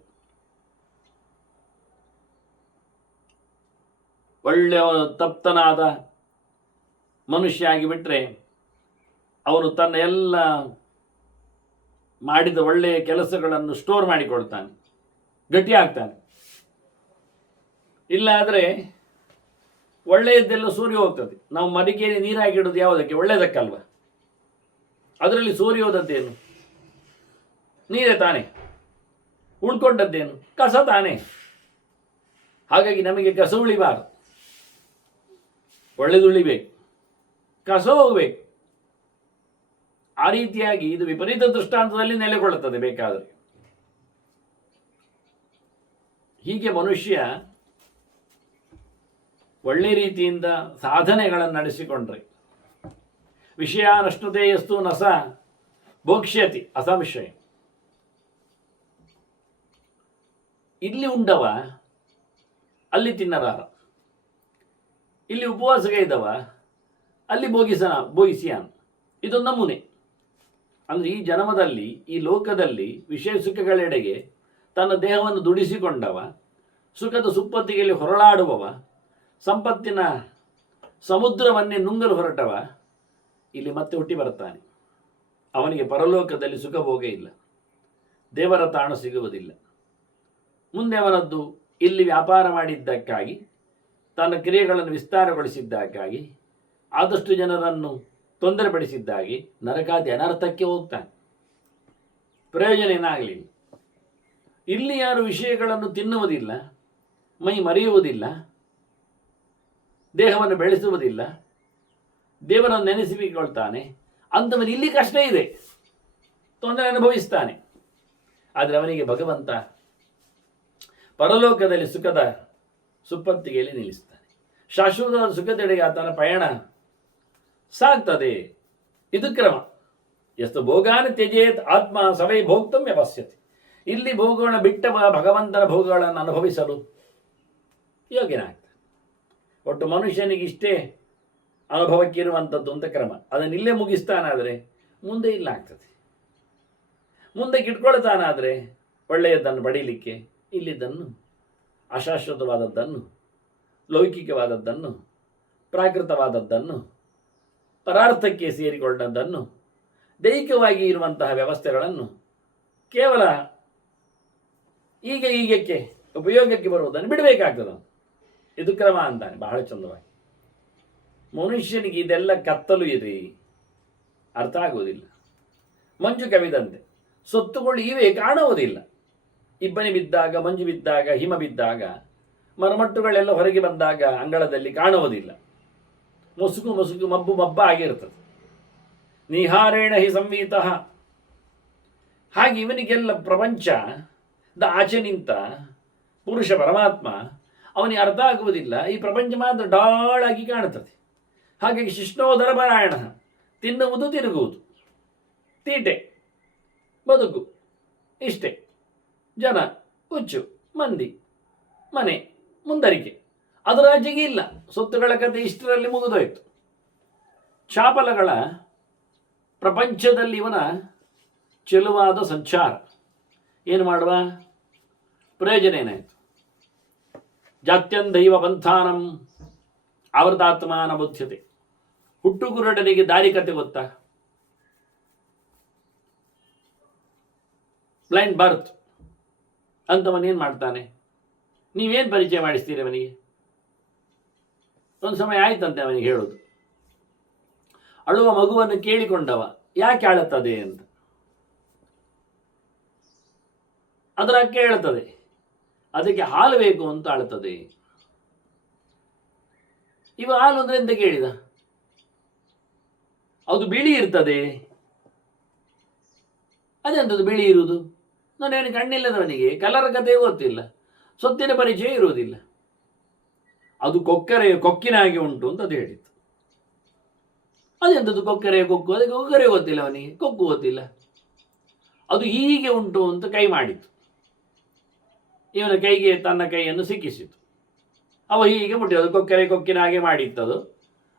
ಒಳ್ಳೆಯ ತಪ್ತನಾದ ಮನುಷ್ಯ ಆಗಿಬಿಟ್ರೆ ಅವನು ತನ್ನ ಎಲ್ಲ ಮಾಡಿದ ಒಳ್ಳೆಯ ಕೆಲಸಗಳನ್ನು ಸ್ಟೋರ್ ಮಾಡಿಕೊಳ್ತಾನೆ, ಗಟ್ಟಿ ಆಗ್ತಾನೆ. ಇಲ್ಲಾದರೆ ಒಳ್ಳೆಯದೆಲ್ಲ ಸೋರಿ ಹೋಗ್ತದೆ. ನಾವು ಮಡಿಕೆಯಲ್ಲಿ ನೀರಾಗಿಡೋದು ಯಾವುದಕ್ಕೆ? ಒಳ್ಳೆಯದಕ್ಕಲ್ವ? ಅದರಲ್ಲಿ ಸೋರಿ ಹೋದದ್ದೇನು? ನೀರೇ ತಾನೆ. ಉಳ್ಕೊಂಡದ್ದೇನು? ಕಸ ತಾನೆ. ಹಾಗಾಗಿ ನಮಗೆ ಕಸ ಉಳಿಬಾರದು, ಒಳ್ಳೆದುಳಿಬೇಕು, ಕಸ ಹೋಗಬೇಕು. ಆ ರೀತಿಯಾಗಿ ಇದು ವಿಪರೀತ ದೃಷ್ಟಾಂತದಲ್ಲಿ ನೆಲೆಗೊಳ್ಳುತ್ತದೆ ಬೇಕಾದರೆ. ಹೀಗೆ ಮನುಷ್ಯ ಒಳ್ಳೆ ರೀತಿಯಿಂದ ಸಾಧನೆಗಳನ್ನು ನಡೆಸಿಕೊಂಡ್ರೆ ವಿಷಯಾನಷ್ಟತೆಯಸ್ತು ನಸ ಭೋಕ್ಷ್ಯತಿ ಅಸಂಶಯ. ಇಲ್ಲಿ ಉಂಡವ ಅಲ್ಲಿ ತಿನ್ನರಾರ, ಇಲ್ಲಿ ಉಪವಾಸಗೆ ಇದ್ದವ ಅಲ್ಲಿ ಭೋಗಿಸಿಯಾನ. ಇದೊಂದು ನಮೂನೆ. ಅಂದರೆ ಈ ಜನ್ಮದಲ್ಲಿ, ಈ ಲೋಕದಲ್ಲಿ ವಿಷಯ ಸುಖಗಳೆಡೆಗೆ ತನ್ನ ದೇಹವನ್ನು ದುಡಿಸಿಕೊಂಡವ, ಸುಖದ ಸುಪ್ಪತ್ತಿಗೆಯಲ್ಲಿ ಹೊರಳಾಡುವವ, ಸಂಪತ್ತಿನ ಸಮುದ್ರವನ್ನೇ ನುಂಗಲು ಹೊರಟವ ಇಲ್ಲಿ ಮತ್ತೆ ಹುಟ್ಟಿ ಬರುತ್ತಾನೆ. ಅವನಿಗೆ ಪರಲೋಕದಲ್ಲಿ ಸುಖಭೋಗ ಇಲ್ಲ, ದೇವರ ತಾಣ ಸಿಗುವುದಿಲ್ಲ. ಮುಂದೆ ಅವನದ್ದು ಇಲ್ಲಿ ವ್ಯಾಪಾರ ಮಾಡಿದ್ದಕ್ಕಾಗಿ, ತನ್ನ ಕ್ರಿಯೆಗಳನ್ನು ವಿಸ್ತಾರಗೊಳಿಸಿದ್ದಕ್ಕಾಗಿ, ಆದಷ್ಟು ಜನರನ್ನು ತೊಂದರೆಪಡಿಸಿದ್ದಾಗಿ ನರಕಾದಿ ಅನರ್ಥಕ್ಕೆ ಹೋಗ್ತಾನೆ. ಪ್ರಯೋಜನ ಏನಾಗಲಿಲ್ಲ. ಇಲ್ಲಿ ಯಾರು ವಿಷಯಗಳನ್ನು ತಿನ್ನುವುದಿಲ್ಲ, ಮೈ ಮರೆಯುವುದಿಲ್ಲ, ದೇಹವನ್ನು ಬೆಳೆಸುವುದಿಲ್ಲ, ದೇವರನ್ನು ನೆನೆಸಿಕೊಳ್ತಾನೆ, ಅಂಥವನು ಇಲ್ಲಿ ಕಷ್ಟ ಇದೆ, ತೊಂದರೆ ಅನುಭವಿಸ್ತಾನೆ. ಆದರೆ ಅವನಿಗೆ ಭಗವಂತ ಪರಲೋಕದಲ್ಲಿ ಸುಖದ ಸುಪ್ಪತ್ತಿಗೆಯಲ್ಲಿ ನಿಲ್ಲಿಸ್ತಾನೆ. ಶಾಶ್ವತವಾದ ಸುಖದೆಡೆಗೆ ಆತನ ಪಯಣ ಸಾಗ್ತದೆ. ಇದು ಕ್ರಮ. ಎಷ್ಟು ಭೋಗಾನ ತ್ಯಜೇತ್ ಆತ್ಮ ಸವೈ ಭೋಕ್ತಂ ವ್ಯವಸ್ಯತೆ. ಇಲ್ಲಿ ಭೋಗಗಳನ್ನು ಬಿಟ್ಟವ ಭಗವಂತನ ಭೋಗಗಳನ್ನು ಅನುಭವಿಸಲು ಯೋಗ್ಯನಾಗ್ತಾನೆ. ಒಟ್ಟು ಮನುಷ್ಯನಿಗೆ ಇಷ್ಟೇ ಅನುಭವಕ್ಕಿರುವಂಥದ್ದು ಅಂತ ಕ್ರಮ. ಅದನ್ನು ಇಲ್ಲೇ ಮುಗಿಸ್ತಾನಾದರೆ ಮುಂದೆ ಇಲ್ಲ ಆಗ್ತದೆ. ಮುಂದೆ ಕಿಟ್ಕೊಳ್ತಾನಾದರೆ ಒಳ್ಳೆಯದನ್ನು ಪಡೀಲಿಕ್ಕೆ ಇಲ್ಲಿದ್ದನ್ನು, ಅಶಾಶ್ವತವಾದದ್ದನ್ನು, ಲೌಕಿಕವಾದದ್ದನ್ನು, ಪ್ರಾಕೃತವಾದದ್ದನ್ನು, ಪರಾರ್ಥಕ್ಕೆ ಸೇರಿಕೊಂಡದ್ದನ್ನು, ದೈಹಿಕವಾಗಿ ಇರುವಂತಹ ವ್ಯವಸ್ಥೆಗಳನ್ನು ಕೇವಲ ಈಗಕ್ಕೆ ಉಪಯೋಗಕ್ಕೆ ಬರುವುದನ್ನು ಬಿಡಬೇಕಾಗ್ತದೆ. ಇದು ಕ್ರಮ ಅಂತಾನೆ ಬಹಳ ಚಂದವಾಗಿ. ಮನುಷ್ಯನಿಗೆ ಇದೆಲ್ಲ ಕತ್ತಲು ಇದೆ, ಅರ್ಥ ಆಗುವುದಿಲ್ಲ. ಮಂಜು ಕವಿದಂತೆ ಸೊತ್ತುಗಳು ಇವೆ, ಕಾಣುವುದಿಲ್ಲ. ಇಬ್ಬನಿ ಬಿದ್ದಾಗ, ಮಂಜು ಬಿದ್ದಾಗ, ಹಿಮ ಬಿದ್ದಾಗ, ಮರಮಟ್ಟುಗಳೆಲ್ಲ ಹೊರಗೆ ಬಂದಾಗ ಅಂಗಳದಲ್ಲಿ ಕಾಣುವುದಿಲ್ಲ. ಮುಸುಕು ಮುಸುಕು, ಮಬ್ಬು ಮಬ್ಬ ಆಗಿರ್ತದೆ. ನಿಹಾರೇಣ ಹಿ ಸಂವೀತಃ. ಹಾಗೆ ಇವನಿಗೆಲ್ಲ ಪ್ರಪಂಚದ ಆಚೆ ನಿಂತ ಪುರುಷ ಪರಮಾತ್ಮ ಅವನಿಗೆ ಅರ್ಥ ಆಗುವುದಿಲ್ಲ. ಈ ಪ್ರಪಂಚ ಮಾತ್ರ ಡಾಳಾಗಿ ಕಾಣುತ್ತದೆ. ಹಾಗಾಗಿ ಶಿಷ್ಣೋದರ ಪಾರಾಯಣ, ತಿನ್ನುವುದು ತಿರುಗುವುದು, ತೀಟೆ, ಬದುಕು, ಇಷ್ಟೇ. ಜನ, ಹುಚ್ಚು, ಮಂದಿ, ಮನೆ, ಮುಂದರಿಕೆ. ಅದರ ಆಚೆಗೆ ಇಲ್ಲ. ಸೊತ್ತುಗಳ ಕಥೆ ಇಷ್ಟರಲ್ಲಿ ಮುಗಿದೋಯ್ತು. ಚಾಪಲಗಳ ಪ್ರಪಂಚದಲ್ಲಿ ಇವನ ಚೆಲುವಾದ ಸಂಚಾರ. ಏನು ಮಾಡುವ? ಪ್ರಯೋಜನ ಏನಾಯಿತು? ಜಾತ್ಯಂದೈವ ಪಂಥಾನಂ ಆವೃತಾತ್ಮಾನ ಬುದ್ಧತೆ. ಹುಟ್ಟುಗುರುಡನಿಗೆ ದಾರಿ ಕತೆ ಗೊತ್ತಾ? ಬ್ಲೈಂಡ್ ಬರ್ತ್ ಅಂತವನೇನು ಮಾಡ್ತಾನೆ? ನೀವೇನು ಪರಿಚಯ ಮಾಡಿಸ್ತೀರಿ ಅವನಿಗೆ? ಒಂದು ಸಮಯ ಆಯ್ತಂತೆ ಅವನಿಗೆ ಹೇಳೋದು. ಅಳುವ ಮಗುವನ್ನು ಕೇಳಿಕೊಂಡವ, ಯಾಕೆ ಅಳುತ್ತದೆ ಅಂತ. ಅದರ ಅಕ್ಕೆ ಹೇಳುತ್ತದೆ, ಅದಕ್ಕೆ ಹಾಲು ಬೇಕು ಅಂತ ಅಳುತ್ತದೆ. ಇವ ಹಾಲು ಅಂದ್ರೆ ಎಂತ ಕೇಳಿದ? ಅದು ಬಿಳಿ ಇರ್ತದೆ. ಅದೆಂಥದ್ದು ಬಿಳಿ ಇರುವುದು? ನಾನು ಕಣ್ಣಿಲ್ಲದವನಿಗೆ ಕಲರ್ ಕಥೆ ಗೊತ್ತಿಲ್ಲ, ಸೊತ್ತಿನ ಪರಿಚಯ ಇರುವುದಿಲ್ಲ. ಅದು ಕೊಕ್ಕಿನ ಹಾಗೆ ಉಂಟು ಅಂತ ಅದು ಹೇಳಿತ್ತು. ಅದೆಂಥದ್ದು ಕೊಕ್ಕರೆ ಕೊಕ್ಕು? ಅದಕ್ಕೆ ಕೊಕ್ಕರೆ ಗೊತ್ತಿಲ್ಲ ಅವನಿಗೆ, ಕೊಕ್ಕು ಗೊತ್ತಿಲ್ಲ. ಅದು ಹೀಗೆ ಉಂಟು ಅಂತ ಕೈ ಮಾಡಿತ್ತು. ಇವನ ಕೈಗೆ ತನ್ನ ಕೈಯನ್ನು ಸಿಕ್ಕಿಸಿತು. ಅವ ಹೀಗೆ ಮುಟ್ಟಿದ. ಅದು ಕೊಕ್ಕಿನ ಹಾಗೆ ಮಾಡಿತ್ತದು.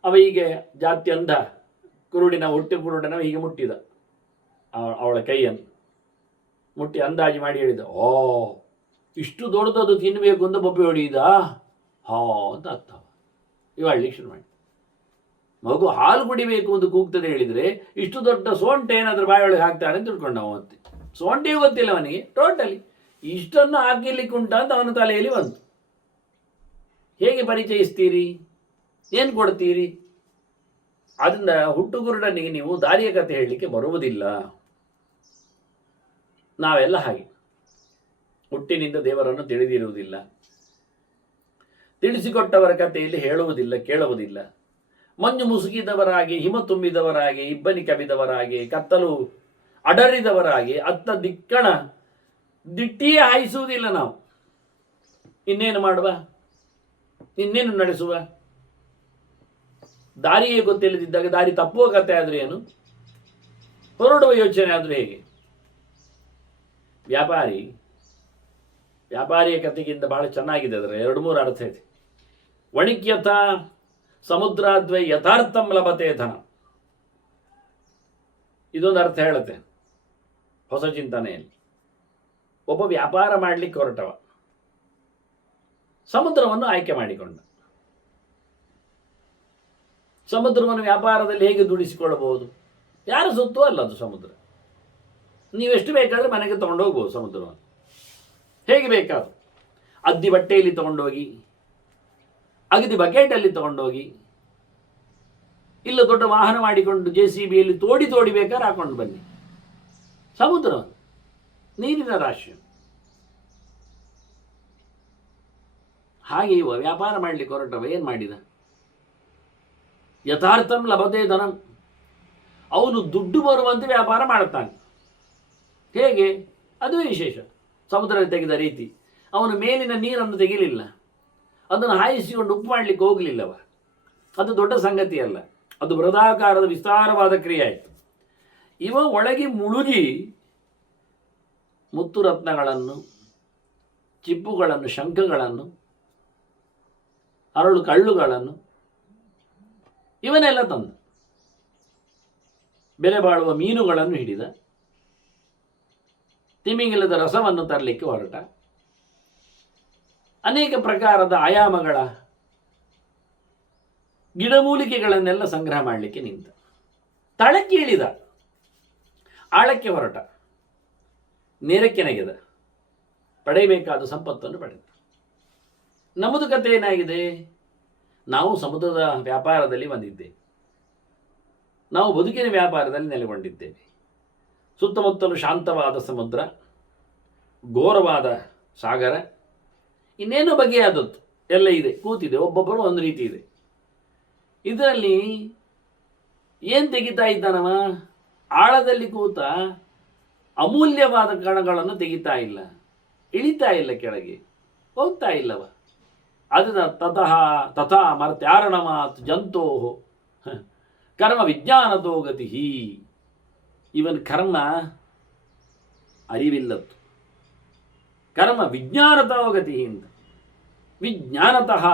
ಅವ ಹೀಗೆ ಜಾತ್ಯಂಧ ಕುರುಡಿನ, ಹುಟ್ಟಿ ಕುರುಡನ ಹೀಗೆ ಮುಟ್ಟಿದ ಅವಳ ಕೈಯನ್ನು ಮುಟ್ಟಿ ಅಂದಾಜು ಮಾಡಿ ಹೇಳಿದ, ಓ ಇಷ್ಟು ದೊಡ್ಡದು ತಿನ್ನಬೇಕು ಅಂತ ಬೊಬ್ಬೆ ಹೊಡೆಯುವುದಾ? ಹಾ ಅಂತ ಅರ್ಥ. ಇವಳ್ಳಿಕ್ಕೆ ಶುರು ಮಾಡಿ. ಮಗು ಹಾಲು ಕುಡಿಬೇಕು ಅಂತ ಕೂಗ್ತದೆ ಹೇಳಿದರೆ ಇಷ್ಟು ದೊಡ್ಡ ಸೋಂಟೆ ಏನಾದರೂ ಬಾಯೊಳಗೆ ಹಾಕ್ತಾರೆ ಅಂತ ತಿಳ್ಕೊಂಡ. ಮತ್ತೆ ಸೋಂಟೆಯೂ ಗೊತ್ತಿಲ್ಲ ಅವನಿಗೆ ಟೋಟಲಿ. ಇಷ್ಟನ್ನು ಹಾಕಿಲಿಕ್ಕೆ ಉಂಟ ಅಂತ ಅವನ ತಲೆಯಲ್ಲಿ ಬಂತು. ಹೇಗೆ ಪರಿಚಯಿಸ್ತೀರಿ? ಏನು ಕೊಡ್ತೀರಿ? ಅದರಿಂದ ಹುಟ್ಟುಗುರುಡನಿಗೆ ನೀವು ದಾರಿಯ ಕಥೆ ಹೇಳಲಿಕ್ಕೆ ಬರುವುದಿಲ್ಲ. ನಾವೆಲ್ಲ ಹಾಗೆ ಹುಟ್ಟಿನಿಂದ ದೇವರನ್ನು ತಿಳಿದಿರುವುದಿಲ್ಲ. ತಿಳಿಸಿಕೊಟ್ಟವರ ಕಥೆಯಲ್ಲಿ ಹೇಳುವುದಿಲ್ಲ, ಕೇಳುವುದಿಲ್ಲ. ಮಂಜು ಮುಸುಕಿದವರಾಗಿ, ಹಿಮ ತುಂಬಿದವರಾಗಿ, ಇಬ್ಬನಿ ಕವಿದವರಾಗಿ, ಕತ್ತಲು ಅಡರಿದವರಾಗಿ ಅತ್ತ ದಿಕ್ಕಣ ದಿಟ್ಟಿಯೇ ಹಾಯಿಸುವುದಿಲ್ಲ ನಾವು. ಇನ್ನೇನು ಮಾಡುವ? ಇನ್ನೇನು ನಡೆಸುವ? ದಾರಿಯೇ ಗೊತ್ತಿಲ್ಲದಿದ್ದಾಗ ದಾರಿ ತಪ್ಪುವ ಕಥೆ ಆದರೂ ಏನು, ಹೊರಡುವ ಯೋಚನೆ ಆದರೂ ಹೇಗೆ? ವ್ಯಾಪಾರಿಯ ಕಥೆಗಿಂತ ಬಹಳ ಚೆನ್ನಾಗಿದೆ. ಅದರ 2-3 ಅರ್ಥ ಇದೆ. ವಣಿಕ್ಯಥ ಸಮುದ್ರಾದ್ವೈ ಯಥಾರ್ಥಂ ಲಭತೆ ಧನ. ಇದೊಂದು ಅರ್ಥ ಹೇಳುತ್ತೆ ಹೊಸ ಚಿಂತನೆಯಲ್ಲಿ. ಒಬ್ಬ ವ್ಯಾಪಾರ ಮಾಡಲಿಕ್ಕೆ ಹೊರಟವ, ಸಮುದ್ರವನ್ನು ಆಯ್ಕೆ ಮಾಡಿಕೊಂಡ. ಸಮುದ್ರವನ್ನು ವ್ಯಾಪಾರದಲ್ಲಿ ಹೇಗೆ ದುಡಿಸಿಕೊಳ್ಳಬಹುದು? ಯಾರ ಸುತ್ತೂ ಅಲ್ಲ ಅದು ಸಮುದ್ರ. ನೀವೆಷ್ಟು ಬೇಕಾದರೆ ಮನೆಗೆ ತೊಗೊಂಡು ಹೋಗ್ಬೋದು ಸಮುದ್ರವನ್ನು, ಹೇಗೆ ಬೇಕಾದ್ರು. ಅದ್ದಿ ಬಟ್ಟೆಯಲ್ಲಿ ತೊಗೊಂಡೋಗಿ, ಅಗದಿ ಬಕೆಟಲ್ಲಿ ತೊಗೊಂಡೋಗಿ, ಇಲ್ಲ ದೊಡ್ಡ ವಾಹನ ಮಾಡಿಕೊಂಡು JCBಯಲ್ಲಿ ತೋಡಿ ಬೇಕಾದ್ರೆ ಹಾಕೊಂಡು ಬನ್ನಿ. ಸಮುದ್ರ ನೀರಿನ ರಾಶಿ. ಹಾಗೆ ಇವ ವ್ಯಾಪಾರ ಮಾಡಲಿಕ್ಕೆ ಹೊರಟವ ಏನು ಮಾಡಿದ? ಯಥಾರ್ಥಂ ಲಭತೆ ಧನಂ. ಅವನು ದುಡ್ಡು ಬರುವಂತೆ ವ್ಯಾಪಾರ ಮಾಡುತ್ತಾನೆ. ಹೇಗೆ? ಅದು ವಿಶೇಷ. ಸಮುದ್ರ ತೆಗೆದ ರೀತಿ. ಅವನು ಮೇಲಿನ ನೀರನ್ನು ತೆಗಿಲಿಲ್ಲ, ಅದನ್ನು ಹಾಯಿಸಿಕೊಂಡು ಉಪ್ಪು ಮಾಡಲಿಕ್ಕೆ ಹೋಗಲಿಲ್ಲವ. ಅದು ದೊಡ್ಡ ಸಂಗತಿ ಅಲ್ಲ, ಅದು ಬೃಹದಾಕಾರದ ವಿಸ್ತಾರವಾದ ಕ್ರಿಯೆ ಆಯಿತು. ಇವ ಒಳಗೆ ಮುಳುಗಿ ಮುತ್ತು ರತ್ನಗಳನ್ನು, ಚಿಪ್ಪುಗಳನ್ನು, ಶಂಖಗಳನ್ನು, ಅರಳು ಕಳ್ಳುಗಳನ್ನು ಇವನ್ನೆಲ್ಲ ತಂದ. ಬೆಲೆ ಬಾಳುವ ಮೀನುಗಳನ್ನು ಹಿಡಿದ. ತಿಮಿಂಗಿಲದ ರಸವನ್ನು ತರಲಿಕ್ಕೆ ಹೊರಟ. ಅನೇಕ ಪ್ರಕಾರದ ಆಯಾಮಗಳ ಗಿಡಮೂಲಿಕೆಗಳನ್ನೆಲ್ಲ ಸಂಗ್ರಹ ಮಾಡಲಿಕ್ಕೆ ನಿಂತ. ತಳಕ್ಕೆ ಇಳಿದ, ಆಳಕ್ಕೆ ಹೊರಟ, ನೇರಕ್ಕೆ ನೆಗೆದ, ಪಡೆಯಬೇಕಾದ ಸಂಪತ್ತನ್ನು ಪಡೆದ. ನಮ್ಮದು ಕಥೆ ಏನಾಗಿದೆ? ನಾವು ಸಮುದ್ರದ ವ್ಯಾಪಾರದಲ್ಲಿ ಬಂದಿದ್ದೇವೆ. ನಾವು ಬದುಕಿನ ವ್ಯಾಪಾರದಲ್ಲಿ ನೆಲೆಗೊಂಡಿದ್ದೇವೆ. ಸುತ್ತಮುತ್ತಲು ಶಾಂತವಾದ ಸಮುದ್ರ, ಘೋರವಾದ ಸಾಗರ, ಇನ್ನೇನೋ ಬಗೆಯಾದದ್ದು ಎಲ್ಲ ಇದೆ, ಕೂತಿದೆ. ಒಬ್ಬೊಬ್ಬರು ಒಂದು ರೀತಿ ಇದೆ. ಇದರಲ್ಲಿ ಏನು ತೆಗಿತಾ ಇದ್ದಾನವ? ಆಳದಲ್ಲಿ ಕೂತ ಅಮೂಲ್ಯವಾದ ಕಣಗಳನ್ನು ತೆಗಿತಾ ಇಲ್ಲ, ಇಳಿತಾ ಇಲ್ಲ, ಕೆಳಗೆ ಹೋಗ್ತಾ ಇಲ್ಲವ. ಅದನ್ನ ತಥಾ ಮರ್ತ್ಯಾರಣಮಾತ್ ಜಂತೋ ಕರ್ಮ ವಿಜ್ಞಾನತೋ ಗತಿ. ಇವನ್ ಕರ್ಮ ಅರಿವಿಲ್ಲದ್ದು. ಕರ್ಮ ವಿಜ್ಞಾನತೋ ಗತಿ ಅಂತ. ವಿಜ್ಞಾನತಃ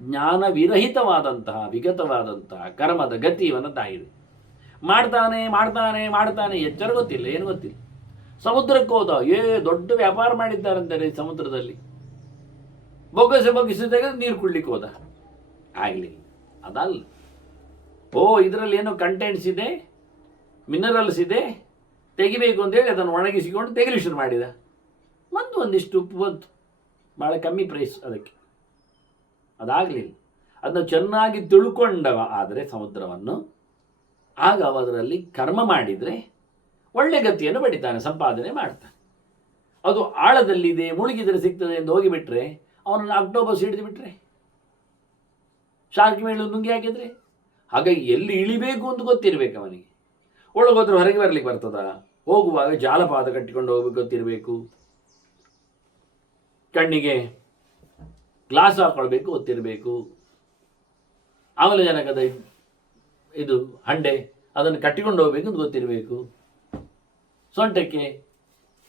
ಜ್ಞಾನವಿರಹಿತವಾದಂತಹ ವಿಗತವಾದಂತಹ ಕರ್ಮದ ಗತಿ ಇವನದ್ದಾಗಿದೆ. ಮಾಡ್ತಾನೆ ಮಾಡ್ತಾನೆ ಮಾಡ್ತಾನೆ, ಎಚ್ಚರ ಗೊತ್ತಿಲ್ಲ, ಏನು ಗೊತ್ತಿಲ್ಲ. ಸಮುದ್ರಕ್ಕೆ ಹೋದ, ದೊಡ್ಡ ವ್ಯಾಪಾರ ಮಾಡಿದ್ದಾರಂತಾರೆ ಸಮುದ್ರದಲ್ಲಿ. ಬೊಗ್ಗಿಸಿ ತೆಗೆದು ನೀರು ಕುಡ್ಲಿಕ್ಕೆ ಹೋದ, ಆಗಲಿ. ಅದಲ್ಲ. ಇದರಲ್ಲಿ ಏನೋ ಕಂಟೆಂಟ್ಸ್ ಇದೆ, ಮಿನರಲ್ಸ್ ಇದೆ, ತೆಗಿಬೇಕು ಅಂತೇಳಿ ಅದನ್ನು ಒಣಗಿಸಿಕೊಂಡು ತೆಗಿಲಿ ಶುರು ಮಾಡಿದ. ಒಂದಿಷ್ಟು ಉಪ್ಪು ಬಂತು, ಭಾಳ ಕಮ್ಮಿ ಪ್ರೈಸ್ ಅದಕ್ಕೆ. ಅದಾಗಲಿಲ್ಲ. ಅದನ್ನು ಚೆನ್ನಾಗಿ ತಿಳ್ಕೊಂಡವ ಆದರೆ ಸಮುದ್ರವನ್ನು, ಆಗ ಅದರಲ್ಲಿ ಕರ್ಮ ಮಾಡಿದರೆ ಒಳ್ಳೆ ಗತಿಯನ್ನು ಪಡಿತಾನೆ, ಸಂಪಾದನೆ ಮಾಡ್ತಾನೆ. ಅದು ಆಳದಲ್ಲಿದೆ, ಮುಳುಗಿದರೆ ಸಿಗ್ತದೆ ಎಂದು ಹೋಗಿಬಿಟ್ರೆ, ಅವನನ್ನು ಅಕ್ಟೋಬಸ್ ಹಿಡಿದು ಬಿಟ್ರೆ, ಶಾರ್ಕ್ ಮೇಲೆ ನುಂಗಿ ಹಾಕಿದ್ರೆ, ಹಾಗಾಗಿ ಎಲ್ಲಿ ಇಳಿಬೇಕು ಅಂತ ಗೊತ್ತಿರಬೇಕು ಅವನಿಗೆ. ಒಳಗೋದ್ರೆ ಹೊರಗೆ ಬರಲಿಕ್ಕೆ ಬರ್ತದ? ಹೋಗುವಾಗ ಜಾಲಪಾದ ಕಟ್ಟಿಕೊಂಡು ಹೋಗ್ಬೇಕು ಗೊತ್ತಿರಬೇಕು. ಕಣ್ಣಿಗೆ ಗ್ಲಾಸ್ ಹಾಕೊಳ್ಬೇಕು ಗೊತ್ತಿರಬೇಕು. ಆಮ್ಲಜನಕದ ಇದು ಹಂಡೆ ಅದನ್ನು ಕಟ್ಟಿಕೊಂಡು ಹೋಗ್ಬೇಕು ಅಂತ ಗೊತ್ತಿರಬೇಕು. ಸೊಂಟಕ್ಕೆ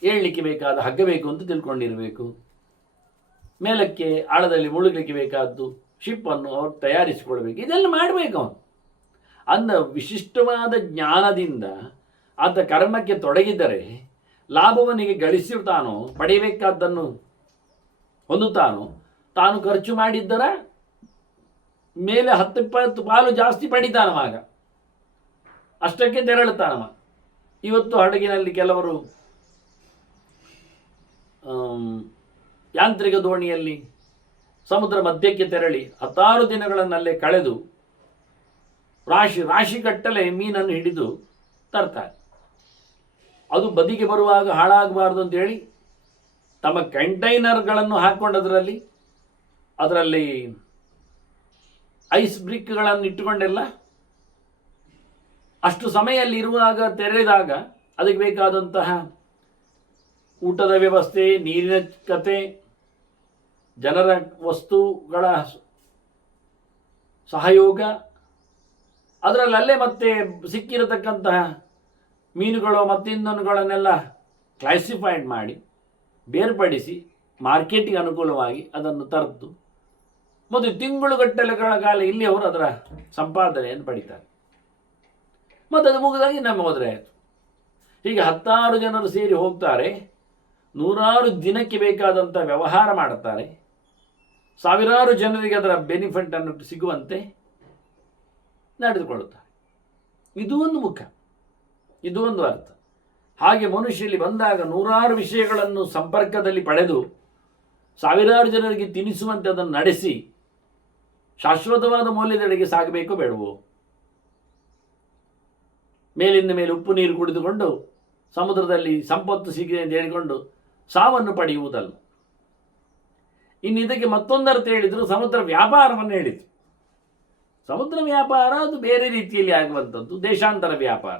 ಏಳಲಿಕ್ಕೆ ಬೇಕಾದ ಹಗ್ಗ ಬೇಕು ಅಂತ ತಿಳ್ಕೊಂಡಿರಬೇಕು. ಮೇಲಕ್ಕೆ ಆಳದಲ್ಲಿ ಮುಳುಗಲಿಕ್ಕೆ ಬೇಕಾದ್ದು ಶಿಪ್ಪನ್ನು ಅವ್ರು ತಯಾರಿಸಿಕೊಳ್ಬೇಕು. ಇದೆಲ್ಲ ಮಾಡಬೇಕು ಅವನು. ಅಂದ ವಿಶಿಷ್ಟವಾದ ಜ್ಞಾನದಿಂದ ಆತ ಕರ್ಮಕ್ಕೆ ತೊಡಗಿದರೆ ಲಾಭವನಿಗೆ ಗಳಿಸಿರ್ತಾನೋ, ಪಡೆಯಬೇಕಾದ್ದನ್ನು ಹೊಂದುತ್ತಾನೋ, ತಾನು ಖರ್ಚು ಮಾಡಿದ್ದರ ಮೇಲೆ 10-20 ಪಾಲು ಜಾಸ್ತಿ ಪಡಿತಾನವಾಗ, ಅಷ್ಟಕ್ಕೆ ತೆರಳುತ್ತಾನವ. ಇವತ್ತು ಹಡಗಿನಲ್ಲಿ ಕೆಲವರು ಯಾಂತ್ರಿಕ ದೋಣಿಯಲ್ಲಿ ಸಮುದ್ರ ಮಧ್ಯಕ್ಕೆ ತೆರಳಿ 16 ದಿನಗಳನ್ನಲ್ಲೇ ಕಳೆದು ರಾಶಿ ಕಟ್ಟಲೆ ಮೀನನ್ನು ಹಿಡಿದು ತರ್ತಾರೆ. ಅದು ಬದಿಗೆ ಬರುವಾಗ ಹಾಳಾಗಬಾರ್ದು ಅಂತೇಳಿ ತಮ್ಮ ಕಂಟೈನರ್ಗಳನ್ನು ಹಾಕ್ಕೊಂಡದ್ರಲ್ಲಿ ಅದರಲ್ಲಿ ಐಸ್ ಬ್ರಿಕ್ಗಳನ್ನು ಇಟ್ಟುಕೊಂಡೆಲ್ಲ ಅಷ್ಟು ಸಮಯಲ್ಲಿ ಇರುವಾಗ ತೆರೆದಾಗ ಅದಕ್ಕೆ ಬೇಕಾದಂತಹ ಊಟದ ವ್ಯವಸ್ಥೆ, ನೀರಿನ ಕತೆ, ಜನರ ವಸ್ತುಗಳ ಸಹಯೋಗ, ಅದರಲ್ಲೇ ಮತ್ತೆ ಸಿಕ್ಕಿರತಕ್ಕಂತಹ ಮೀನುಗಳು ಮತ್ತಿನ್ನೊಂದುಗಳನ್ನೆಲ್ಲ ಕ್ಲಾಸಿಫೈಡ್ ಮಾಡಿ ಬೇರ್ಪಡಿಸಿ ಮಾರ್ಕೆಟಿಗೆ ಅನುಕೂಲವಾಗಿ ಅದನ್ನು ತರದ್ದು ಮತ್ತು ತಿಂಗಳುಗಟ್ಟಲೆಗಳ ಕಾಲ ಇಲ್ಲಿ ಅವರು ಅದರ ಸಂಪಾದನೆಯನ್ನು ಪಡಿತಾರೆ. ಮತ್ತು ಅದು ಮುಗಿದಾಗಿ ನಮ್ಮ ಹೋದರೆ ಆಯಿತು. ಹೀಗೆ 16 ಜನರು ಸೇರಿ ಹೋಗ್ತಾರೆ, 100 ದಿನಕ್ಕೆ ಬೇಕಾದಂಥ ವ್ಯವಹಾರ ಮಾಡುತ್ತಾರೆ, ಸಾವಿರಾರು ಜನರಿಗೆ ಅದರ ಬೆನಿಫಿಟ್ ಅನ್ನು ಸಿಗುವಂತೆ ನಡೆದುಕೊಳ್ಳುತ್ತಾರೆ. ಇದು ಒಂದು ಮುಖ, ಇದು ಒಂದು ಅರ್ಥ. ಹಾಗೆ ಮನುಷ್ಯಲ್ಲಿ ಬಂದಾಗ ನೂರಾರು ವಿಷಯಗಳನ್ನು ಸಂಪರ್ಕದಲ್ಲಿ ಪಡೆದು ಸಾವಿರಾರು ಜನರಿಗೆ ತಿನ್ನಿಸುವಂತೆ ಅದನ್ನು ನಡೆಸಿ ಶಾಶ್ವತವಾದ ಮೌಲ್ಯದೆಡೆಗೆ ಸಾಗಬೇಕೋ ಬೇಡವೋ? ಮೇಲಿಂದ ಮೇಲೆ ಉಪ್ಪು ನೀರು ಕುಡಿದುಕೊಂಡು ಸಮುದ್ರದಲ್ಲಿ ಸಂಪತ್ತು ಸಿಗಿದೆ ಅಂತ ಹೇಳಿಕೊಂಡು ಸಾವನ್ನು ಪಡೆಯುವುದಲ್ಲ. ಇನ್ನು ಇದಕ್ಕೆ ಮತ್ತೊಂದು ಅರ್ಥ ಹೇಳಿದ್ರು, ಸಮುದ್ರ ವ್ಯಾಪಾರವನ್ನು ಹೇಳಿದ್ರು. ಸಮುದ್ರ ವ್ಯಾಪಾರ ಅದು ಬೇರೆ ರೀತಿಯಲ್ಲಿ ಆಗುವಂಥದ್ದು, ದೇಶಾಂತರ ವ್ಯಾಪಾರ